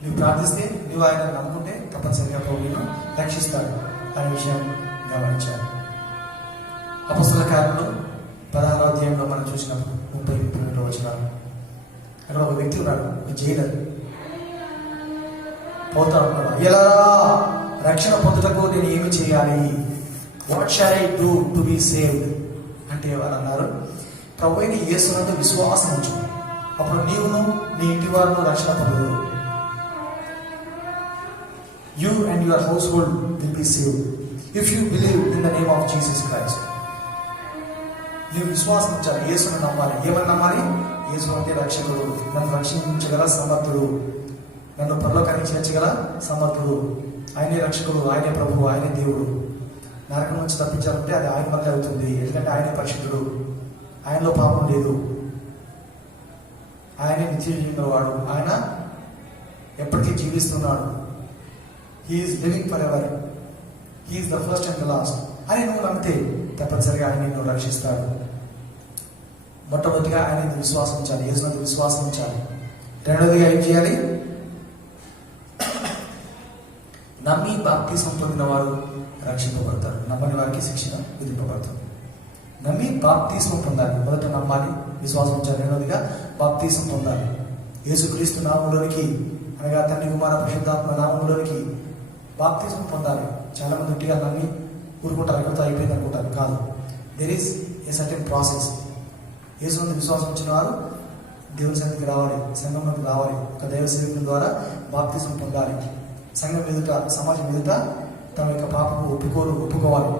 నువ్వు ప్రార్థిస్తే, నువ్వు ఆయన నమ్ముకుంటే తప్పనిసరిగా ప్రభు నిన్ను రక్షిస్తాడు అనే విషయాన్ని గమనించాలి. అపొస్తలుల కార్యములు 16వ అధ్యాయంలో మనం చూసినప్పుడు 30-32 వచనాలు, అక్కడ ఒక వ్యక్తి ఉన్నాడు, ఒక జైలర్. పోతా ఉన్నాడు, ఎలా రక్షణ పొందుటకు నేను ఏమి చేయాలి, what shall I do to be saved అంటే వారు అన్నారు, ప్రభు అయిన యేసునందు విశ్వాసం ఉంచు, అప్పుడు నీవును నీ ఇంటి వారును రక్షణ పొందుదు. You and your household will be saved if you believe in the name of Jesus Christ. నీవు విశ్వాసం ఉంచాలి, యేసును నమ్మాలి. ఏమని నమ్మాలి? యేసు అంటే రక్షకుడు, నన్ను రక్షించగల సమర్థుడు, నన్ను పరలోకానికి చేర్చగల సమర్థుడు, ఆయనే రక్షకుడు, ఆయనే ప్రభువు, ఆయనే దేవుడు. నరకం నుంచి తప్పించాలంటే అది ఆయన వల్లే అవుతుంది. ఎందుకంటే ఆయనే పరిశుద్ధుడు, ఆయనలో పాపం లేదు, ఆయనే నిత్య జీవితంలో వాడు, ఆయన ఎప్పటికీ జీవిస్తున్నాడు. He is living forever. He is the first and the last. అని నువ్వు నమ్మితే తప్పనిసరిగా ఆయన నిన్ను రక్షిస్తాడు. మొట్టమొదటిగా ఆయన విశ్వాసం ఉంచాలి, యేసునందు విశ్వాసం ఉంచాలి. రెండవదిగా ఏం చేయాలి? నమ్మి బాప్తిసం పొందిన వారు రక్షింపబడతారు, నమ్మని వారికి శిక్షణ విధింపబడుతుంది. నమ్మి బాప్తిసం పొందాలి. మొదట నమ్మాలి, విశ్వాసం ఉంచాలి. రెండవదిగా బాప్తిసం పొందాలి. యేసుక్రీస్తు నామములోనికి, అనగా తండ్రి కుమార పరిశుద్ధాత్మ నామములోనికి బాప్తిజం పొందాలి. చాలా మంది ఉట్టిగా నమ్మి ఊరుకుంటారు, ఎక్కడితో అయిపోయింది అనుకుంటారు. కాదు, there is a certain process. యేసు మంది విశ్వాసం వచ్చిన వారు దేవుని సన్నిధికి రావాలి, సంఘంలోకి రావాలి, ఒక దైవ సేవకుల ద్వారా బాప్తిజం పొందాలి. సంఘం ఎదుట, సమాజం ఎదుట తమ యొక్క పాపము ఒప్పుకోవాలి.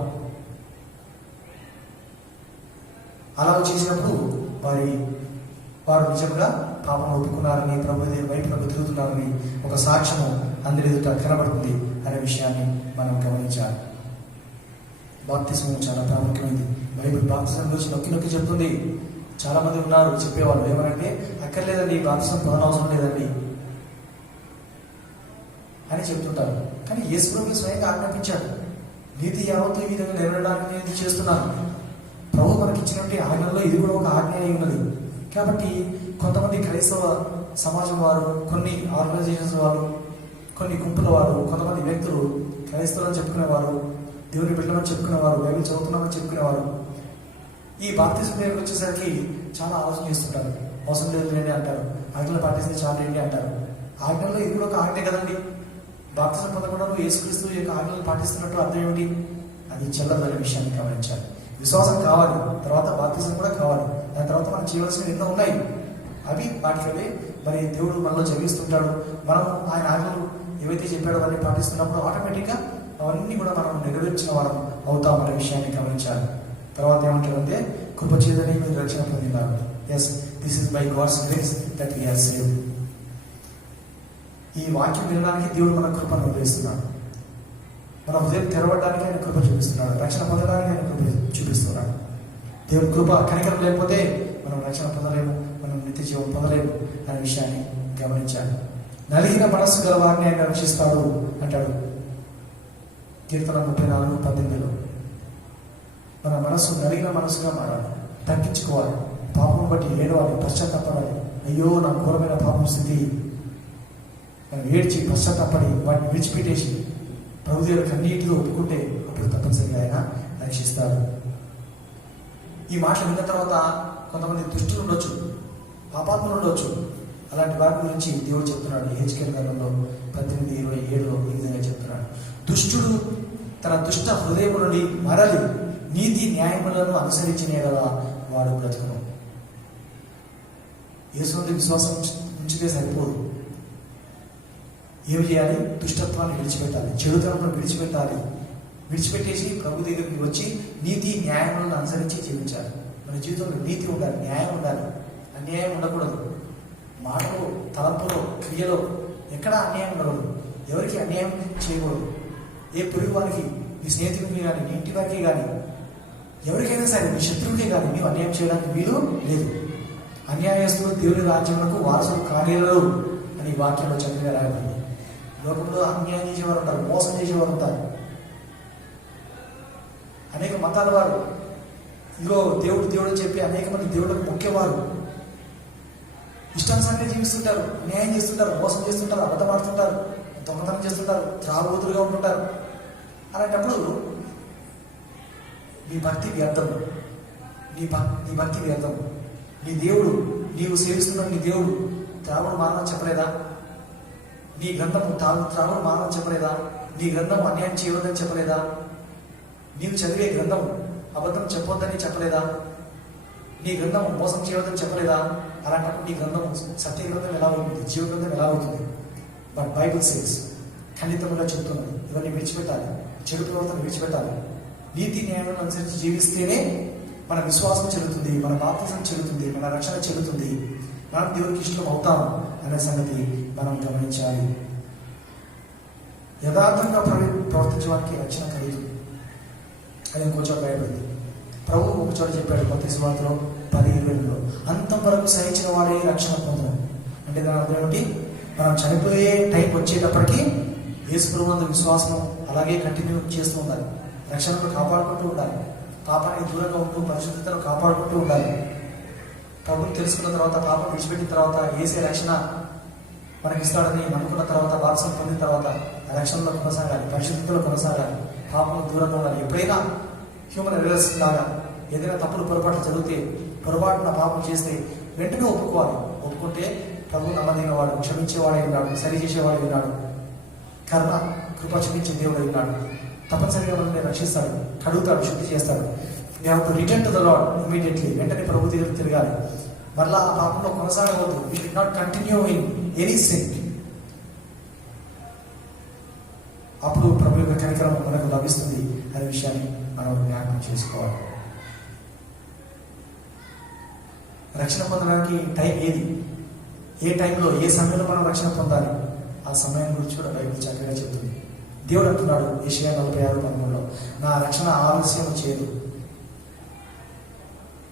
అలా చేసినప్పుడు వారు నిజంగా పాపం ఒప్పుకున్నారని, ప్రభు వైపునకు తిరుగుతున్నారని ఒక సాక్ష్యము అందరి ఎదుట కనబడుతుంది అనే విషయాన్ని మనం గమనించాలి. బాప్తిస్మం చాలా ప్రాముఖ్యమైనది. బైబిల్ బాప్తిజం గురించి నొక్కి చెప్తుంది. చాలా మంది ఉన్నారు చెప్పేవాళ్ళు, ఏమనంటే అక్కర్లేదండి, బాప్తిజం పొందనవసరం లేదండి అని చెప్తుంటారు. కానీ యేసు ప్రభువు స్వయంగా ఆజ్ఞాపించాడు, నీతి యావత్తు ఈ విధంగా నెరవేరడానికి నేను ఇది చేస్తున్నాను. ప్రభు మనకి ఇచ్చినటువంటి ఆజ్ఞల్లో ఇది కూడా ఒక ఆజ్ఞ అయి ఉన్నది. కాబట్టి కొంతమంది క్రైస్తవ సమాజం వారు, కొన్ని ఆర్గనైజేషన్స్ వారు, కొన్ని గుంపుల వారు, కొంతమంది వ్యక్తులు క్రైస్తవులను చెప్పుకునేవారు, దేవుని బిడ్డలను చెప్పుకునేవారు, బైబిల్ చదువుతున్నామని చెప్పుకునేవారు, ఈ బాప్తిజం దగ్గరికి వచ్చేసరికి చాలా ఆలోచన చేస్తుంటారు. అవసరం లేదు లేండి అంటారు, ఆజ్ఞలు పాటిస్తే చాలా ఏంటి అంటారు. ఆజ్ఞల్లో ఇది కూడా ఒక ఆజ్ఞ కదండి. బాప్తిజం పొందకుండా నువ్వు యేసుక్రీస్తు యొక్క ఆజ్ఞలు పాటిస్తున్నట్టు అర్థం ఏమిటి? అది చెల్లదు అనే విషయాన్ని గమనించాలి. విశ్వాసం కావాలి, తర్వాత బాప్తిజం కూడా కావాలి. దాని తర్వాత మనం చేయవలసినవి ఎన్నో ఉన్నాయి. అవి వాటికవే మరి దేవుడు మనలో జరిగిస్తుంటాడు. మనం ఆయన ఆజ్ఞలు ఏవైతే చెప్పాడో అవన్నీ పాటిస్తున్నప్పుడు ఆటోమేటిక్గా అవన్నీ కూడా మనం నెరవేర్చిన వారం అవుతామనే విషయాన్ని గమనించాలి. తర్వాత ఏమంటారంటే, కృప చేదని మీరు రక్షణ పొందినారు. Yes, this is by God's grace that we are saved. ఈ వాక్యం వినడానికి దేవుడు మన కృపను అనుగ్రహిస్తున్నాడు. మన హృదయం తెరవడానికి ఆయన కృప చూపిస్తున్నాడు. రక్షణ పొందడానికి ఆయన కృప చూపిస్తున్నాడు. దేవుని కృప కనికరం లేకపోతే మనం రక్షణ పొందలేము, మనం నిత్య జీవం పొందలేము అనే విషయాన్ని గమనించాలి. నలిగిన మనస్సు గల వారిని ఆయన రక్షిస్తాడు అంటాడు కీర్తన 34:18. మన మనస్సు నలిగిన మనస్సుగా మారాలి, తగ్గించుకోవాలి, పాపం బట్టి ఏడవాలి, పశ్చాత్తాపడాలి. అయ్యో నా ఘోరమైన పాపం స్థితి, మనం ఏడ్చి పశ్చాత్తాపడి వాటిని విడిచిపెట్టేసి ప్రభు దేవుడు కన్నీటితో ఒప్పుకుంటే అప్పుడు తప్పనిసరిగా ఆయన రక్షిస్తాడు. ఈ మాటలు విన్న తర్వాత కొంతమంది దుష్టులు ఉండొచ్చు, పాపాత్ములు ఉండొచ్చు. అలాంటి వారి గురించి దేవుడు చెప్తున్నాడు. హెచ్కేల్ గ్రంథంలో 18:27 ఈ విధంగా చెప్తున్నాడు, దుష్టుడు తన దుష్ట హృదయం నుండి మరలి నీతి న్యాయములను అనుసరించిన యెడల వాడు బ్రతుకును. యేసు నుండి విశ్వాసం ఉంచితే సరిపోదు. ఏమి చేయాలి? దుష్టత్వాన్ని విడిచిపెట్టాలి, చెడుతనాన్ని విడిచిపెట్టాలి. విడిచిపెట్టేసి ప్రభు దగ్గరికి వచ్చి నీతి న్యాయములను అనుసరించి జీవించాలి. మన జీవితంలో నీతి ఉండాలి, న్యాయం ఉండాలి, అన్యాయం ఉండకూడదు. మాటలో, తలంపులో, క్రియలో ఎక్కడ అన్యాయం ఉండకూడదు. ఎవరికి అన్యాయం చేయకూడదు. ఏ పొరుగు వారికి, నీ స్నేహితుడికి కానీ, నీ ఇంటి వారికి కానీ, ఎవరికైనా సరే నీ శత్రువుకే కానీ నీవు అన్యాయం చేయడానికి వీలు లేదు. అన్యాయస్తులు దేవుని రాజ్యములకు వారసులు కానేరు అని వాక్యంలో చక్కగా రాయబడింది. లోకంలో అన్యాయం చేసేవారు ఉంటారు, మోసం చేసేవారు ఉంటారు, అనేక మతాల వారు, ఇదిగో దేవుడు దేవుడు అని చెప్పి అనేక మంది దేవుళ్ళకు ముఖ్యవారు ఇష్టానుసారంగా జీవిస్తుంటారు, అన్యాయం చేస్తుంటారు, మోసం చేస్తుంటారు, అబద్ధమాడుతుంటారు, దొంగతనం చేస్తుంటారు, త్రాగుబోతులుగా ఉంటుంటారు. అలాంటప్పుడు నీ భక్తి వ్యర్థం, నీ భక్తి వ్యర్థం. నీ దేవుడు, నీవు సేవిస్తున్న నీ దేవుడు త్రాగుడు మానవని చెప్పలేదా? నీ గ్రంథము త్రాగుడు మానవని చెప్పలేదా? నీ గ్రంథం అన్యాయం చేయవద్దని చెప్పలేదా? నీవు చదివే గ్రంథం అబద్ధం చెప్పొద్దని చెప్పలేదా? నీ గ్రంథం మోసం చేయవద్దని చెప్పలేదా? అలాంటప్పుడు నీ గ్రంథం సత్య గ్రంథం ఎలా అవుతుంది? జీవ గ్రంథం ఎలా అవుతుంది? బట్ బైబిల్ సేస్, ఖండితంగా చెబుతున్నది, ఇవన్నీ విడిచిపెట్టాలి, చెడు ప్రవర్తన విడిచిపెట్టాలి. నీతి న్యాయాలను అనుసరించి జీవిస్తేనే మన విశ్వాసం చెల్లుతుంది, మన బాప్తిజం చెల్లుతుంది, మన రక్షణ చెల్లుతుంది, మనం దేవునికి ఇష్టం అవుతాం అనే సంగతి మనం గమనించాలి. యథార్థంగా ప్రవర్తించడానికి రక్షణ కలిగి అది ఇంకొంచెం భయపడింది. ప్రభు ఒక చోట చెప్పాడు మత్తయి సువార్తలో 10:20, అంతం వరకు సహించిన వాడే రక్షణ పొందడం. అంటే దాని అర్థం ఏమిటి? మనం చనిపోయే టైం వచ్చేటప్పటికీ యేసు ప్రభువునందు విశ్వాసం అలాగే కంటిన్యూ చేస్తూ ఉండాలి, రక్షణను కాపాడుకుంటూ ఉండాలి, పాపానికి దూరంగా ఉంటూ పరిశుద్ధతను కాపాడుకుంటూ ఉండాలి. ప్రభుని తెలుసుకున్న తర్వాత, పాపం విడిచిపెట్టిన తర్వాత, యేసే రక్షణ మనకి ఇస్తాడని నమ్ముకున్న తర్వాత, బాప్తిసం పొందిన తర్వాత రక్షణలో కొనసాగాలి, పరిశుద్ధతలో కొనసాగాలి, పాపం దూరంగా ఉండాలి. ఎప్పుడైనా హ్యూమన్ ఎర్రర్స్ లాగా ఏదైనా తప్పులు పొరపాట్లు జరిగితే, పొరపాటున పాపం చేస్తే వెంటనే ఒప్పుకోవాలి. ఒప్పుకుంటే ప్రభు నమ్మదగిన వాడు, క్షమించేవాడే ఉన్నాడు, సరి చేసేవాడే ఉన్నాడు, కరుణ కృప చూపించే దేవుడు ఉన్నాడు. తప్పనిసరిగా మనల్ని రక్షిస్తాడు, కడుగుతాడు, శుద్ధి చేస్తాడు. We have to return to the lord immediately. వెంటనే ప్రభు దగ్గర తిరగాలి. మరలా ఆ పాపంలో కొనసాగవద్దు. We should not continue in any sin. అప్పుడు ప్రభు యొక్క కనికరం మనకు లభిస్తుంది అనే విషయాన్ని మనం జ్ఞాపకం చేసుకోవాలి. రక్షణ పొందడానికి టైం ఏది? ఏ టైంలో, ఏ సమయంలో మనం రక్షణ పొందాలి? ఆ సమయం గురించి కూడా బైబిల్ చక్కగా చెప్తుంది. దేవుడు అంటున్నాడు యెషయా 46:13, నా రక్షణ ఆలస్యం చేయదు,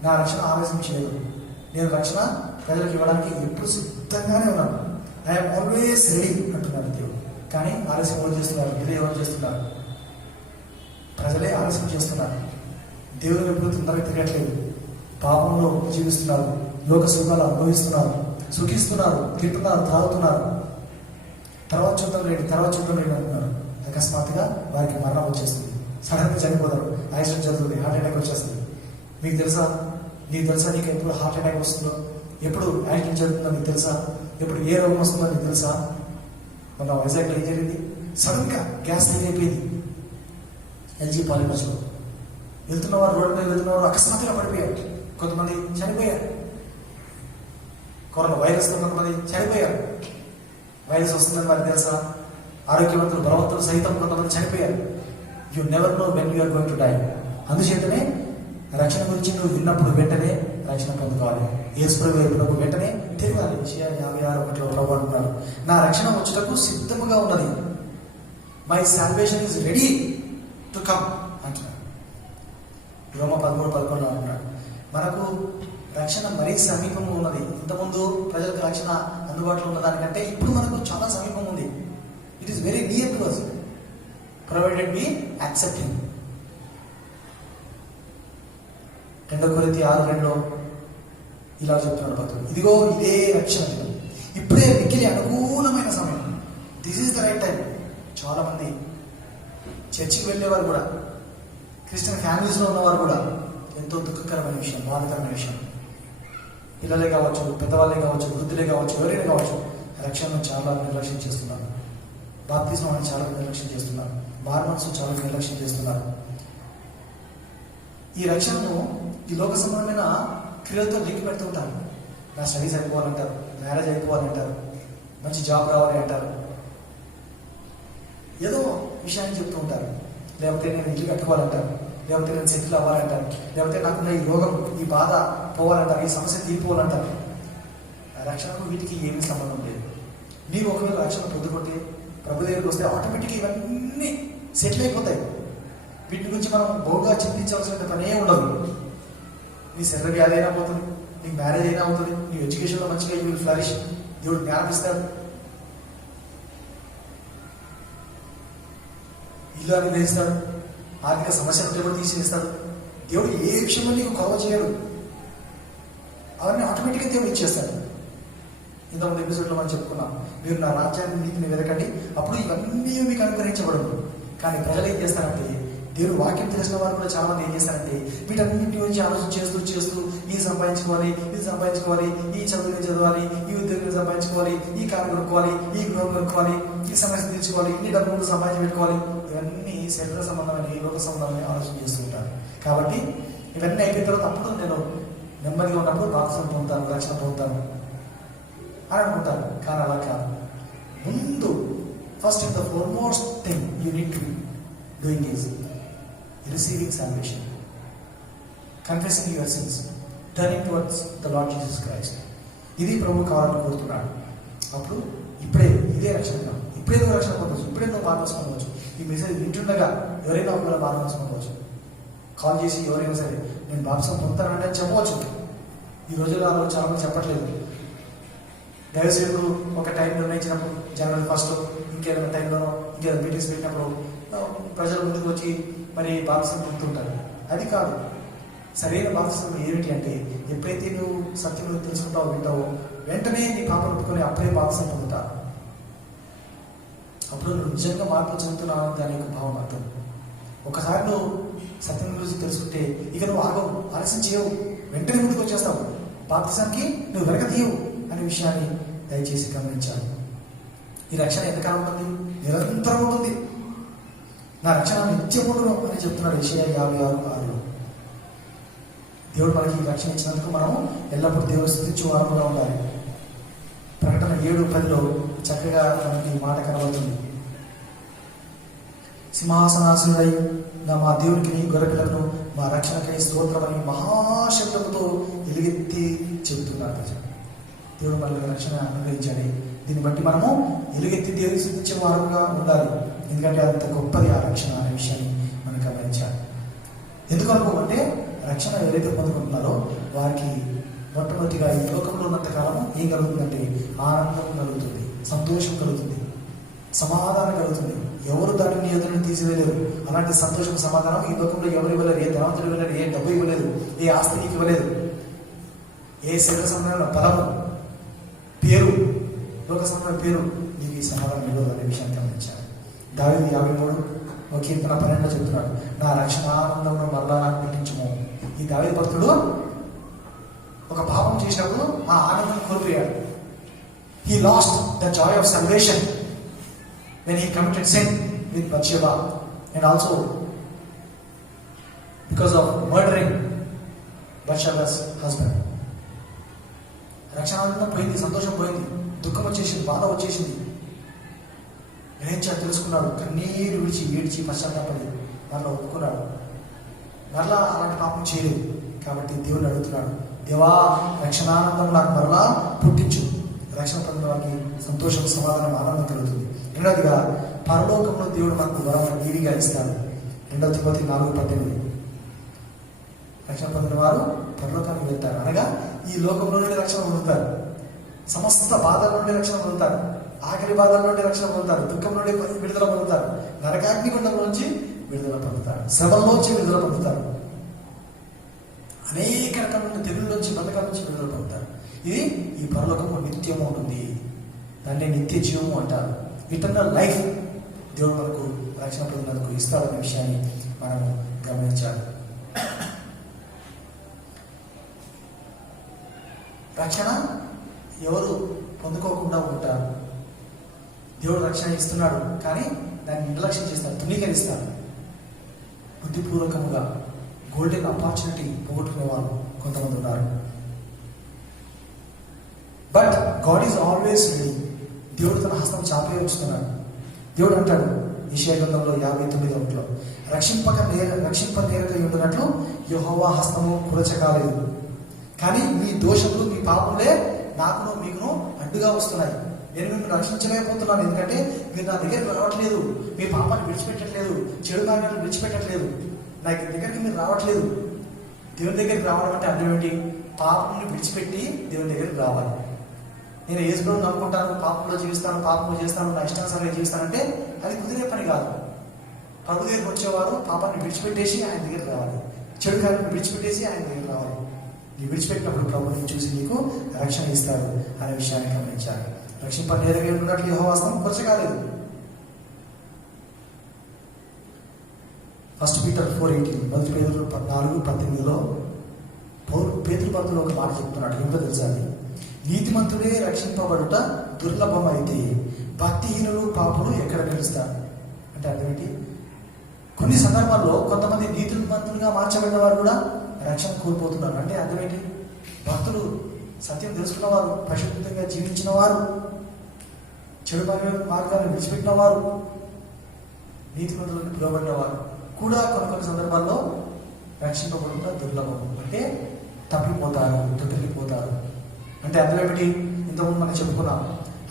నా రక్షణ ఆలస్యం చేయదు. నేను రక్షణ ప్రజలకు ఇవ్వడానికి ఎప్పుడు సిద్ధంగానే ఉన్నాను. ఐఎమ్ ఆల్వేస్ రెడీ అంటున్నాడు దేవుడు. కానీ ఆలస్యం ఎవరు చేస్తున్నారు? మీరే ఎవరు చేస్తున్నారు? ప్రజలే ఆలస్యం చేస్తున్నారు. దేవుని ఎప్పుడు తొందరగా తిరగట్లేదు. పాపంలో జీవిస్తున్నారు, లోక సుఖాలు అనుభవిస్తున్నారు, సుఖిస్తున్నారు, తింటున్నారు, త్రాగుతున్నారు. తర్వాత చూద్దాం లేండి అంటున్నారు. అకస్మాత్తుగా వారికి మరణం వచ్చేస్తుంది. సడన్గా చనిపోతారు, యాక్సిడెంట్ జరుగుతుంది, హార్ట్ అటాక్ వచ్చేస్తుంది. నీకు తెలుసా నీకు ఎప్పుడు హార్ట్ అటాక్ వస్తుందో, ఎప్పుడు యాక్సిడెంట్ జరుగుతుందో నీకు తెలుసా? ఎప్పుడు ఏ రోగం వస్తుందో నీకు తెలుసా? మన వైజాగ్లో ఏం జరిగింది? సడన్గా గ్యాస్ లీక్ అయిపోయింది. ఎల్జీ పాలిమర్స్లో వెళ్తున్నవారు, రోడ్డు మీద వెళ్తున్నవారు అకస్మాత్తుగా పడిపోయారు. కొంతమంది చనిపోయారు. కరోనా వైరస్తో కొంతమంది చనిపోయారు. వైరస్ వస్తుందని వారికి తెలుసా? ఆరోగ్యవంతులు, బలవంతులు సైతం కొంతమంది చనిపోయారు. You never know when you are going to die. అందుచేతనే రక్షణ గురించి నువ్వు విన్నప్పుడు వెంటనే రక్షణ పొందుకోవాలి. యేసుప్రభు వైపునకు వెంటనే తిరగాలి. యెషయా 56:1 ప్రభు అంటున్నాడు, నా రక్షణ వచ్చుటకు సిద్ధముగా ఉన్నది. My salvation is ready to come అంటున్నాడు. రోమ 13:11 అంటున్నాడు. మనకు రక్షణ మరీ సమీపంలో ఉన్నది. ఇంతకుముందు ప్రజలకు రక్షణ అందుబాటులో ఉన్న దానికంటే ఇప్పుడు మనకు చాలా సమీపం ఉంది. It is very near to us, provided we accept him. 2 కొరింథీ 6:2 ఇలా చెప్తున్నాడు భక్తుడు, ఇదిగో ఇదే రక్షణ దినం, ఇప్పుడే మిక్కిలి అనుకూలమైన సమయం. This is the right time. చాలా మంది చర్చికి వెళ్ళేవారు కూడా, క్రిస్టియన్ ఫ్యామిలీస్లో ఉన్నవారు కూడా ఎంతో దుఃఖకరమైన విషయం, బాధకరమైన విషయం. పిల్లలే కావచ్చు, పెద్దవాళ్ళే కావచ్చు, వృద్ధులే కావచ్చు, ఎవరైనా కావచ్చు, రక్షణను చాలా నిర్లక్ష్యం చేస్తున్నారు. బాప్తిస్మాన్ని చాలా నిర్లక్ష్యం చేస్తున్నారు. మారుమనసు చాలా నిర్లక్ష్యం చేస్తున్నారు. ఈ రక్షణను ఈ లోక సంబంధమైన క్రియలతో లింక్ పెడుతూ ఉంటారు. నా స్టడీస్ అయిపోవాలంటారు, మ్యారేజ్ అయిపోవాలంటారు, మంచి జాబ్ రావాలి అంటారు, ఏదో విషయాన్ని చెప్తూ ఉంటారు. లేకపోతే నేను ఇల్లు కట్టుకోవాలంటారు, లేకపోతే నేను సెటిల్ అవ్వాలంటారు, లేకపోతే నాకున్న ఈ రోగం, ఈ బాధ పోవాలంటారు, ఈ సమస్య తీరిపోవాలంటారు. రక్షణకు వీటికి ఏమీ సంబంధం లేదు. నీవు ఒకవేళ రక్షణ పొందుకుంటే, ప్రభు దగ్గరికి వస్తే ఆటోమేటిక్గా ఇవన్నీ సెటిల్ అయిపోతాయి. వీటి గురించి మనం బహుగా చింతించవలసిన పనే ఉండదు. నీ శరీర వ్యాధి అయినా పోతుంది, నీకు మ్యారేజ్ అయినా అవుతుంది, నీ ఎడ్యుకేషన్లో మంచిగా యూ విల్ ఫ్లరిష్. దేవుడు జ్ఞానం ఇస్తాడు, ఇల్లు అనుగ్రహిస్తాడు, ఆర్థిక సమస్యలు దేవుడు తీసేస్తాడు. దేవుడు ఏ విషయంలో నీకు కొరవ చేయడు. అవన్నీ ఆటోమేటిక్గా దేవుడు ఇచ్చేస్తాడు. ఇంతకుముందు ఎపిసోడ్లో మనం చెప్పుకున్నాం, మీరు నా రాజ్యాన్ని నీతిని వెతకండి, అప్పుడు ఇవన్నీ మీకు అనుగ్రహించబడదు. కానీ ప్రజలు ఏం చేస్తారంటే, దేవుడు వాక్యం తెలిసిన వారు కూడా చాలా మంది ఏం చేస్తారంటే, వీటన్నింటి గురించి ఆలోచన చేస్తూ ఇది సంపాదించుకోవాలి, ఈ చదవాలి, ఈ ఉద్యోగం సంపాదించుకోవాలి, ఈ కారు కొనుక్కోవాలి, ఈ గృహం కొనుక్కోవాలి, ఈ సమస్య తీర్చుకోవాలి, ఇన్ని డబ్బులు సంపాదించి పెట్టుకోవాలి. ఇవన్నీ శరీర సంబంధమైన, ఈ లోక సంబంధమైన ఆలోచన చేస్తూ ఉంటారు. కాబట్టి ఇవన్నీ అయిపోయిన తర్వాత అప్పుడు నేను నెమ్మదిగా ఉన్నప్పుడు బాప్తిసం పొందుతాను, రక్షణ పొందుతాను అని అనుకుంటాను. కానీ అలా కాదు. ముందు first the foremost thing you need to doing is receiving salvation, confessing your sins, turning towards the Lord Jesus Christ. ఇది ప్రభు కావాలని కోరుతున్నాడు. అప్పుడు ఇప్పుడే ఇదే రక్షణ, ఇప్పుడే నువ్వు రక్షణ పొందవచ్చు, ఇప్పుడే నువ్వు మారుమనసు పొందవచ్చు. ఈ మెసేజ్ వింటుండగా ఎవరైనా ఒకవేళ మారుమనసు పొందవచ్చు. కాల్ చేసి ఎవరైనా సరే నేను బాప్తిసం పొందుతానంటే చెప్పవచ్చు. ఈ రోజుల్లో అలా చాలా మంది చెప్పట్లేదు. దైవసేవకులు ఒక టైం నిర్ణయించినప్పుడు, జనవరి 1 ఇంకేదైనా టైంలోనో ఇంకేదైనా మీటింగ్స్ పెట్టినప్పుడు ప్రజల ముందుకు వచ్చి మరి బాప్తిసం పొందుతుంటారు. అది కాదు. సరైన బాప్తిసం ఏమిటి అంటే, ఎప్పుడైతే నువ్వు సత్యం తెలుసుకుంటావో, వింటావో, వెంటనే నీ పాపను ఒప్పుకొని అప్పుడే బాప్తిసం పొందుతావు. అప్పుడు నువ్వు నిజంగా మార్పు చెందుతున్నావు దాని యొక్క భావం అర్థం. ఒకసారి నువ్వు సత్యం గురించి తెలుసుకుంటే ఇక నువ్వు ఆగవు, ఆలస్యం చేయవు, వెంటనే ముందుకు వచ్చేస్తావు. బాప్తిసానికి నువ్వు వెనక తీయవు అనే విషయాన్ని దయచేసి గమనించాలి. ఈ రక్షణ ఎంతకాలం ఉంటుంది? నిరంతరం ఉంటుంది. నా రక్షణ నిత్యముండును అని చెప్తున్నాడు యెషయా 56:6. దేవుడు మనకి ఈ రక్షణ ఇచ్చినందుకు మనం ఎల్లప్పుడూ దేవుని స్తుతించే వారముగా ఉండాలి. ప్రకటన 7:10 చక్కగా మనకి మాట కనబడుతుంది. సింహాసనాసీనుడై మా దేవునికి, గొర్రెపిల్లకు, మా రక్షణకై స్తోత్రమని మహాశబ్దముతో ఎలుగెత్తి చెబుతున్నారు. దేవుడు మనకి రక్షణ అనుగ్రహించాలి. దీన్ని బట్టి మనము ఎలుగెత్తి దేవుని స్తుతించే వారముగా ఉండాలి. ఎందుకంటే అంత గొప్పది ఆ రక్షణ అనే విషయాన్ని మనం గమనించాలి. ఎందుకు అనుకోమంటే, రక్షణ ఎవరైతే పొందుకుంటున్నారో వారికి మొట్టమొదటిగా ఈ లోకంలో ఉన్నంత కాలం ఏం కలుగుతుందంటే ఆనందం కలుగుతుంది, సంతోషం కలుగుతుంది, సమాధానం కలుగుతుంది. ఎవరు దాన్ని నీ ఎదురు తీసివేయలేరు. అలాంటి సంతోషం, సమాధానం ఈ లోకంలో ఎవరు ఇవ్వలేరు. ఏ ధనవంతుడు ఇవ్వలేరు, ఏ డబ్బు ఇవ్వలేదు, ఏ ఆస్తి నీకు ఇవ్వలేదు, ఏ శరీర సంబంధమైన బలము, పేరు, లోక సంబంధమైన పేరు నీకు ఈ సమాధానం ఇవ్వదు అనే విషయాన్ని గమనించాలి. దావీదు 53 కీర్తన 12 చెప్తున్నాడు, నా రక్షణ ఆనందంలో మరలా నాకు పెట్టించుము. ఈ దావీదు భక్తుడు ఒక పాపం చేసినప్పుడు ఆ ఆనందం కోల్పోయాడు. He lost the joy of salvation when he committed sin with Bathsheba, and also because of murdering Bathsheba's husband. రక్షణానందం పోయింది, సంతోషం పోయింది, దుఃఖం వచ్చేసింది, బాధ వచ్చేసింది. గ్రహించాడు, తెలుసుకున్నాడు, కన్నీరు విడిచి ఏడ్చి పశ్చాత్తాపడి మరలా ఒప్పుకున్నాడు. మరలా అలాంటి పాపం చేయలేదు. కాబట్టి దేవుని అడుగుతున్నాడు, దేవా రక్షణానందం నాకు మరలా పుట్టించు. రక్షణ పొందిన వారికి సంతోషం, సమాధానం, ఆనందం కలుగుతుంది. రెండవదిగా పరలోకంలో దేవుడు మనకు వరాలను నీవిగా ఇస్తాడు. 2 తిమోతి 4:18 రక్షణ పొందిన వారు పరలోకానికి వెళ్తారు. అనగా ఈ లోకంలో నుండి రక్షణ పొందుతారు, సమస్త బాధల నుండి రక్షణ పొందుతారు, ఆఖరి బాధల నుండి రక్షణ పొందుతారు, దుఃఖం నుండి విడుదల పొందుతారు, నరకాగ్నిగుండం నుంచి విడుదల పొందుతారు, శ్రమల్లోంచి విడుదల పొందుతారు, అనేక రకమైన తెగుళ్ళ నుంచి, బంధకాల నుంచి విడుదల పొందుతారు. ఇది ఈ పరలోకము నిత్యము ఉంటుంది. దాన్ని నిత్య జీవము అంటారు. ఇటర్నల్ లైఫ్ దేవుడు మనకు రక్షణ పొందినందుకు ఇస్తాడనే విషయాన్ని మనం గమనించాలి. రక్షణ ఎవరు పొందుకోకుండా ఉంటారు. దేవుడు రక్షణ ఇస్తున్నాడు, కానీ దాన్ని నిర్లక్ష్యం చేస్తారు, తృణీకరిస్తారు. బుద్ధిపూర్వకముగా గోల్డెన్ ఆపర్చునిటీ పోగొట్టుకునే వాళ్ళు కొంతమంది ఉన్నారు. But God is always ready. దేవుడు తన హస్తం చాపే ఉంచుతున్నాడు. దేవుడు అంటాడు యెషయా గ్రంథంలో 59:1 రక్షింపనేరక ఉంటున్నట్లు యెహోవా హస్తము కురచకాలేదు, కానీ మీ దోషములు, మీ పాపములే నాకును మీకును అడ్డుగా వస్తున్నాయి. నేను మిమ్మల్ని రక్షించలేకపోతున్నాను, ఎందుకంటే మీరు నా దగ్గరికి రావట్లేదు, మీ పాపాన్ని విడిచిపెట్టట్లేదు, చెడు కార్యాలను విడిచిపెట్టట్లేదు, నా దగ్గరికి మీరు రావట్లేదు. దేవుని దగ్గరికి రావడం అంటే అర్థం ఏంటి? పాపంని విడిచిపెట్టి దేవుని దగ్గరికి రావాలి. నేను యేసుప్రభువుని నమ్ముకుంటాను, పాపంలో జీవిస్తాను, పాపంలో చేస్తాను, నా ఇష్టానుసారంగా జీవిస్తానంటే అది కుదిరే పని కాదు. ప్రభు దగ్గరికి వచ్చేవారు పాపాన్ని విడిచిపెట్టేసి ఆయన దగ్గరికి రావాలి, చెడు కార్యాలను విడిచిపెట్టేసి ఆయన దగ్గరికి రావాలి. నీ విడిచిపెట్టినప్పుడు ప్రభుని చూసి నీకు రక్షణ ఇస్తాడు అనే విషయాన్ని గమనించాలి. రక్షింపనేరగా ఉన్నట్లు యెహోవా హస్తం కురచకాలేదు. 1 Peter 4:18 1 Peter 4:18 పేతురు భక్తులు ఒక మాట చెప్తున్నాడు. ఏమిటో తెలుసా? నీతిమంతుడే రక్షింపబడుట దుర్లభం అయితే భక్తిహీనులు, పాపులు ఎక్కడ నిలుస్తారు అంటే అర్థం ఏంటి? కొన్ని సందర్భాల్లో కొంతమంది నీతిమంతులుగా మార్చబడిన వారు కూడా రక్షణ కోల్పోతున్నారు. అంటే అర్థం ఏంటి? భక్తులు, సత్యం తెలుసుకున్న వారు, పరిశుద్ధంగా జీవించిన వారు, చెడు మార్గాన్ని విడిచిపెట్టిన వారు, నీతిమంతులను పిలువబడిన వారు కూడా కొన్ని సందర్భాల్లో రక్షింపబడుట దుర్లభం. అంటే తప్పిపోతారు, తొట్టిల్లిపోతారు. అంటే అర్థం ఏమిటి? ఇంతకుముందు మనం చెప్పుకున్నాం,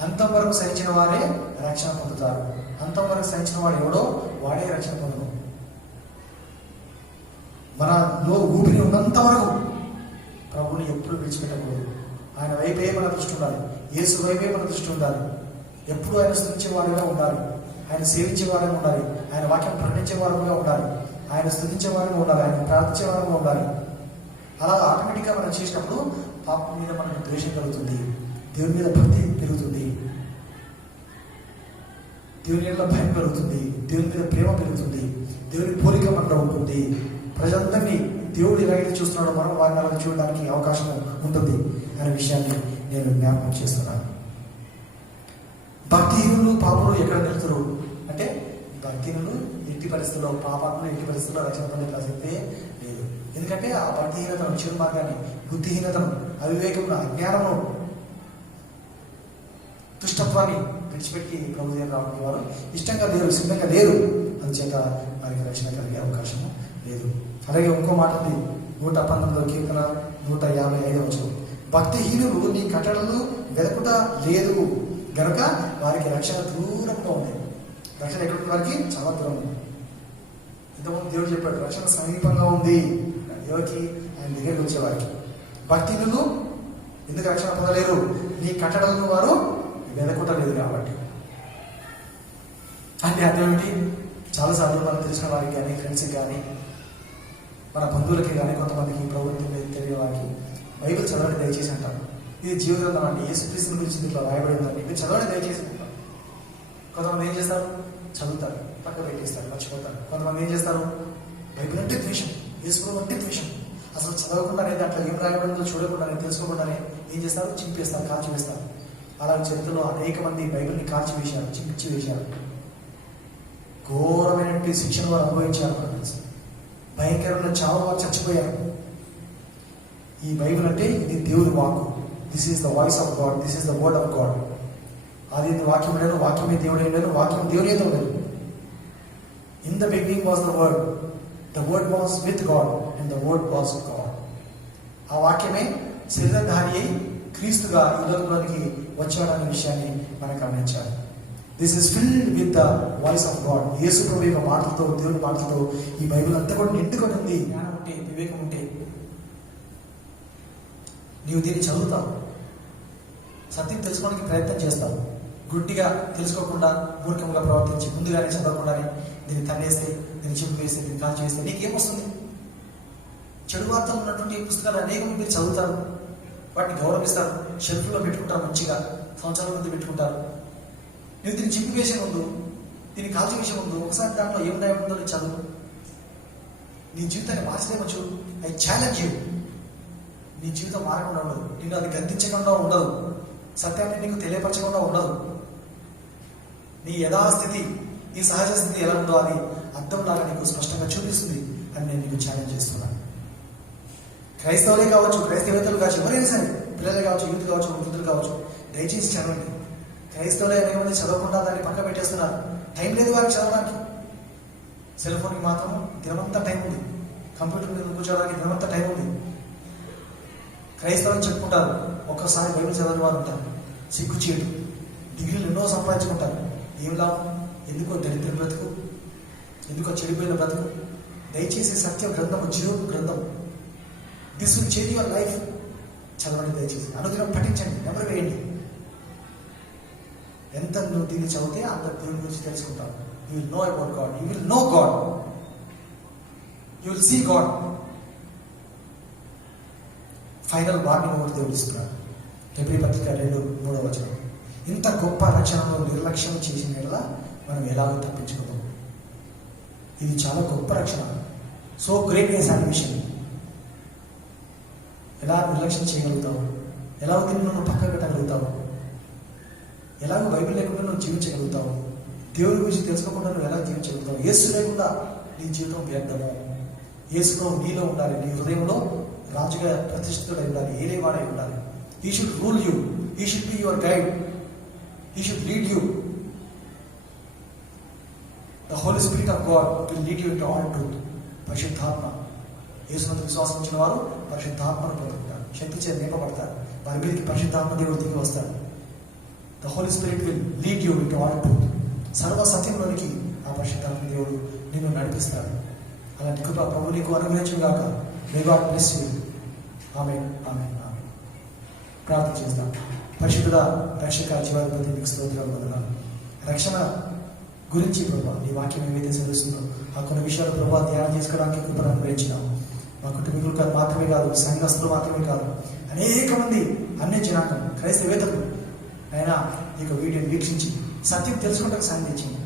అంతం వరకు సహించిన వారే రక్షణ పొందుతారు. అంతం వరకు సహించిన వాడు ఎవడో వాడే రక్షణ పొందను. మనలో ఊపిరి ఉన్నంత వరకు ప్రభుని ఎప్పుడు విడిచిపెట్టకూడదు. ఆయన వైపే మన దృష్టి ఉండాలి, యేసు వైపే మన దృష్టి ఉండాలి. ఎప్పుడు ఆయన స్తుతించేవాడుగా ఉండాలి, ఆయన సేవించేవాడుగా ఉండాలి, ఆయన వాక్యం ప్రకటించేవాడుగా ఉండాలి, ఆయన స్తుతించేవాడుగా ఉండాలి, ఆయన ప్రార్థించేవాడుగా ఉండాలి. అలా ఆటోమేటిక్గా మనం చేసినప్పుడు పాపం మీద మనకు ద్వేషం కలుగుతుంది, దేవుని మీద భక్తి పెరుగుతుంది, దేవుని మీద భయం పెరుగుతుంది, దేవుని మీద ప్రేమ పెరుగుతుంది, దేవుని పోలిక మనలో ఉంటుంది. ప్రజలందరినీ దేవుడు ఎలాగైతే చూస్తున్నాడో మనం వారిని అలా చూడడానికి అవకాశం ఉంటుంది అనే విషయాన్ని నేను జ్ఞాపకం చేస్తున్నాను. భక్తిహీనులు, పాపులు ఎక్కడ నిలుస్తారు అంటే భక్తిహీనులు ఎట్టి పరిస్థితుల్లో, పాపాత్మలు ఎట్టి పరిస్థితుల్లో రక్షణ పొందే ప్రసక్తే లేదు. ఎందుకంటే ఆ భక్తిహీనతను, చెడు మార్గాన్ని, బుద్ధిహీనతను, అవివేకమును, అజ్ఞానమును, దుష్టత్వాన్ని విడిచిపెట్టి ప్రభు దగ్గర రావడానికి వారు ఇష్టంగా లేరు, సిద్ధంగా లేరు. అందుచేత వారికి రక్షణ కలిగే అవకాశము లేదు. అలాగే ఇంకో మాట ఉంది 119 కీర్తన 155 భక్తిహీనులు నీ కట్టడలు వెదకుట లేదు గనక వారికి రక్షణ దూరంగా ఉంది. రక్షణ ఎక్కడ వారికి చాలా దూరం ఉంది. ఇంతకుముందు దేవుడు చెప్పాడు రక్షణ సమీపంగా ఉంది ఎవరికి? ఆయన దగ్గరికి వచ్చేవారికి. భక్తిహీనులు ఎందుకు రక్షణ పొందలేరు? నీ కట్టడలను వారు వెదకుట లేదు కాబట్టి. అంటే అర్థం ఏంటి? చాలాసార్లు మనకు తెలిసిన వారికి కానీ, ఫ్రెండ్స్కి కానీ, మన బంధువులకి కానీ, కొంతమందికి ప్రభుత్వం తెలియని వారికి బైబిల్ చదవండి దయచేసి అంటారు. ఇది జీవితం అండి, యేసుక్రీస్తుని గురించి దీంట్లో రాయబడిందండి, మీరు చదవండి దయచేసి అంటారు. కొంతమంది ఏం చేస్తారు? చదువుతారు, పక్క పెట్టేస్తారు, మర్చిపోతారు. కొంతమంది ఏం చేస్తారు? బైబిల్ అంటే ద్వేషం, యేసు అంటే ద్వేషం. అసలు చదవకుండానే, దాంట్లో ఏం రాయబడిందో చూడకుండానే, తెలుసుకోకుండానే ఏం చేస్తారు? చింపేస్తారు, కాల్చివేస్తారు. అలా చరిత్రలో అనేక మంది బైబిల్ని కాల్చివేశారు, చింపించి వేశారు. ఘోరమైనటువంటి శిక్షణ వారు అనుభవించారు. భయంకరమైన చావు వారు చచ్చిపోయారు. ఈ బైబిల్ అంటే ఇది దేవుని వాక్కు. This is the voice of God, this is the word of God. అది వాక్యం లేదు, వాక్యమే దేవుడే లేదు, వాక్యం దేవుడేదో లేదు. In the beginning was the word, the word was with God and the word was God. ఆ వాక్యమే శరీరధారి అయి క్రీస్తుగా ఈ లోకంలోనికి వచ్చాడనే విషయాన్ని మనం గమనించాలి. This is filled with the voice of God. యేసు ప్రభు యొక్క మాటలతో, దేవుని మాటలతో ఈ బైబిల్ అంతా కూడా నిండుకొని ఉంది. జ్ఞానం ఉంటే, వివేకం ఉంటే నీవు దీన్ని చదువుతావు, సత్యం తెలుసుకోవడానికి ప్రయత్నం చేస్తావు. గుడ్డిగా తెలుసుకోకుండా, మూర్ఖంగా ప్రవర్తించి, ముందుగానే చదవకుండానే దీన్ని తన్నేస్తే, దీన్ని చింపివేస్తే, దీన్ని కాల్ చేస్తే నీకేమొస్తుంది? చెడు వార్తలు ఉన్నటువంటి పుస్తకాలు అనేకం మీరు చదువుతారు, వాటిని గౌరవిస్తారు, షెల్ఫ్లో పెట్టుకుంటారు, మంచిగా సంవత్సరాల ముందు పెట్టుకుంటారు. నువ్వు దీన్ని చింపివేసే ముందు, దీన్ని కాల్చివేసే ముందు ఒకసారి దాంట్లో ఏం రాయబడిందో నీ చదువు. నీ జీవితాన్ని మార్చలేమో చూడు. I challenge you. నీ జీవితం మారకుండా ఉండదు, నిన్ను అది గద్దించకుండా ఉండదు, సత్యాన్ని నీకు తెలియపరచకుండా ఉండదు. నీ యథాస్థితి, నీ సహజ స్థితి ఎలా ఉందో అది అర్థంలాగా నీకు స్పష్టంగా చూపిస్తుంది అని నేను నీకు ఛాలెంజ్ చేస్తున్నాను. క్రైస్తవులే కావచ్చు, క్రైస్తవేతలు కావచ్చు, ఎవరైనా సరే, పిల్లలే కావచ్చు, యూత్ కావచ్చు, వృద్ధులు కావచ్చు, దయచేసి చదవండి. క్రైస్తవులే అనేక మంది చదవకుండా దాన్ని పక్క పెట్టేస్తున్నారు. టైం లేదు వారికి చదవడానికి. సెల్ ఫోన్కి మాత్రం దినమంతా టైం ఉంది, కంప్యూటర్ మీద కూర్చోవడానికి దినమంతా టైం ఉంది. క్రైస్తవులు చెప్పుకుంటారు, ఒక్కసారి బైబిల్ చదవని వారు ఉంటారు, సిగ్గుచేటు, డిగ్రీలు ఎన్నో సంపాదించుకుంటారు. ఏం లాభం? ఎందుకో దరిద్ర బ్రతుకు, ఎందుకో చెడిపోయిన బ్రతుకు. దయచేసి సత్య గ్రంథము, జీవ గ్రంథం, this will change your life. చదవండి దయచేసి, అనుదినం పఠించండి, నెంబర్ వేయండి. ఎంత నువ్వు దీన్ని చదివితే అంత దేవుని గురించి తెలుసుకుంటావు. You will know about God, you will know God, you will see God. Final warning ఒకటి దేవుడు ఇస్తున్నారు. హెబ్రీ పత్రిక 2:3 ఇంత గొప్ప రక్షణలో నిర్లక్ష్యం చేసిన ఎడల మనం ఎలాగో తప్పించుకోదాం. ఇది చాలా గొప్ప రక్షణ, సో గ్రేట్ ఏ సాల్వేషన్. ఎలా నిర్లక్ష్యం చేయగలుగుతావు? ఎలా దీన్ని నువ్వు పక్కన పెట్టగలుగుతావు? ఎలాగో బైబిల్ లేకుండా నువ్వు జీవించగలుగుతావు? దేవుడి గురించి తెలుసుకోకుండా నువ్వు ఎలా జీవించగలుగుతావు? యేసు లేకుండా నీ జీవితం వ్యర్థము. యేసులో నీలో ఉండాలి, నీ హృదయంలో రాజుగా ప్రతిష్ఠితుడై ఉండాలి, ఏలేవాడై ఉండాలి. He should rule you, he should be your guide, he should lead you. The Holy Spirit of God will lead you into all truth. పరిశుద్ధాత్మ, యేసునందు విశ్వాసం ఉంచిన వారు పరిశుద్ధాత్మను పొందుకుంటారు, శక్తి చేత నింపబడతారు, వారి మీదకి పరిశుద్ధాత్మ దేవుడు దిగి వస్తాడు. The Holy Spirit will lead you into all truth. సర్వ సత్యంలోనికి ఆ పరిశుద్ధాత్మ దేవుడు నిన్ను నడిపిస్తాడు. అలాంటి కృప ప్రభు నీకు అనుగ్రహించుగాక. May God bless you. ఆమేన్, ఆమేన్, ఆమేన్. ప్రార్థన చేస్తాం. పరిశుద్ధుడ, రక్షక, జీవాధిపతి, మీకు స్తోత్రాలు వందనాలు. రక్షణ గురించి ప్రభా నీ వాక్యం ఏమైతే చదువుతుందో ఆ కొన్ని విషయాలు ప్రభా ధ్యానం చేసుకోవడానికి కృపను అనుగ్రహించినాము. మా కుటుంబీకులు మాత్రమే కాదు, సంఘస్థులు మాత్రమే కాదు, అనేక మంది అన్ని జనాంగం, క్రైస్తవేతలు అయినా ఈ వీడియోని వీక్షించి సత్యం తెలుసుకోవడానికి సాయం తెచ్చింది.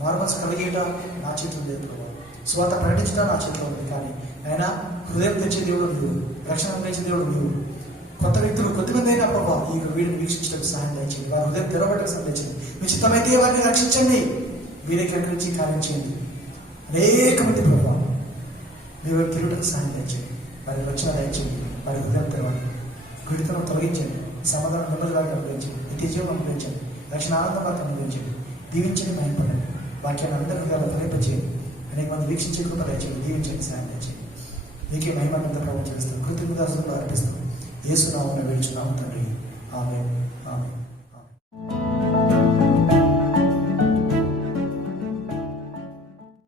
మారుమనసు కలిగేట నా చేతులు లేదు ప్రభావ, స్వాత ప్రకటించడం నా చేతిలో ఉంది. కానీ అయినా హృదయం తెచ్చే దేవుడు నీవు, రక్షణ తెచ్చే దేవుడు నీవు. కొత్త వ్యక్తులు కొద్దిమంది అయినా ప్రభావ ఈ వీడియోని వీక్షించడానికి సహాయం తెచ్చింది, వారి హృదయం తెరవడానికి సహాయం తెచ్చింది. మీ చిత్తమైతే వారిని రక్షించండి, మీరే కనికరించి కార్యం చేయండి. అనేక మంది ప్రభావ మీ వైపు తిరుగుటకు సహాయం తెచ్చండి, వారి రక్షణ దయచేయండి, వారి హృదయం తెరవండి, గుడితనం తొలగించండి, సమాధానం నెమ్మదిలాగా అనుగ్రహించండి, నిత్యజీవం అనుగ్రహించండి, రక్షణ ఆనంద మార్గం అనుగ్రహించండి, దీవించండి, భయపడండి, వాక్యాన్ని అందరి హృదయాలు ఫలింపచేయండి. అనేక మంది వీక్షించే కృప దయచేయండి, దీవించండి, సహాయం తెచ్చేయండి. మీకే మహిమనంత ప్రభావం చేస్తాం, కృతజ్ఞతాస్తులు అర్పిస్తాం. యేసు నామమున వేడుచున్నాము తండ్రి. ఆమేన్, ఆమేన్.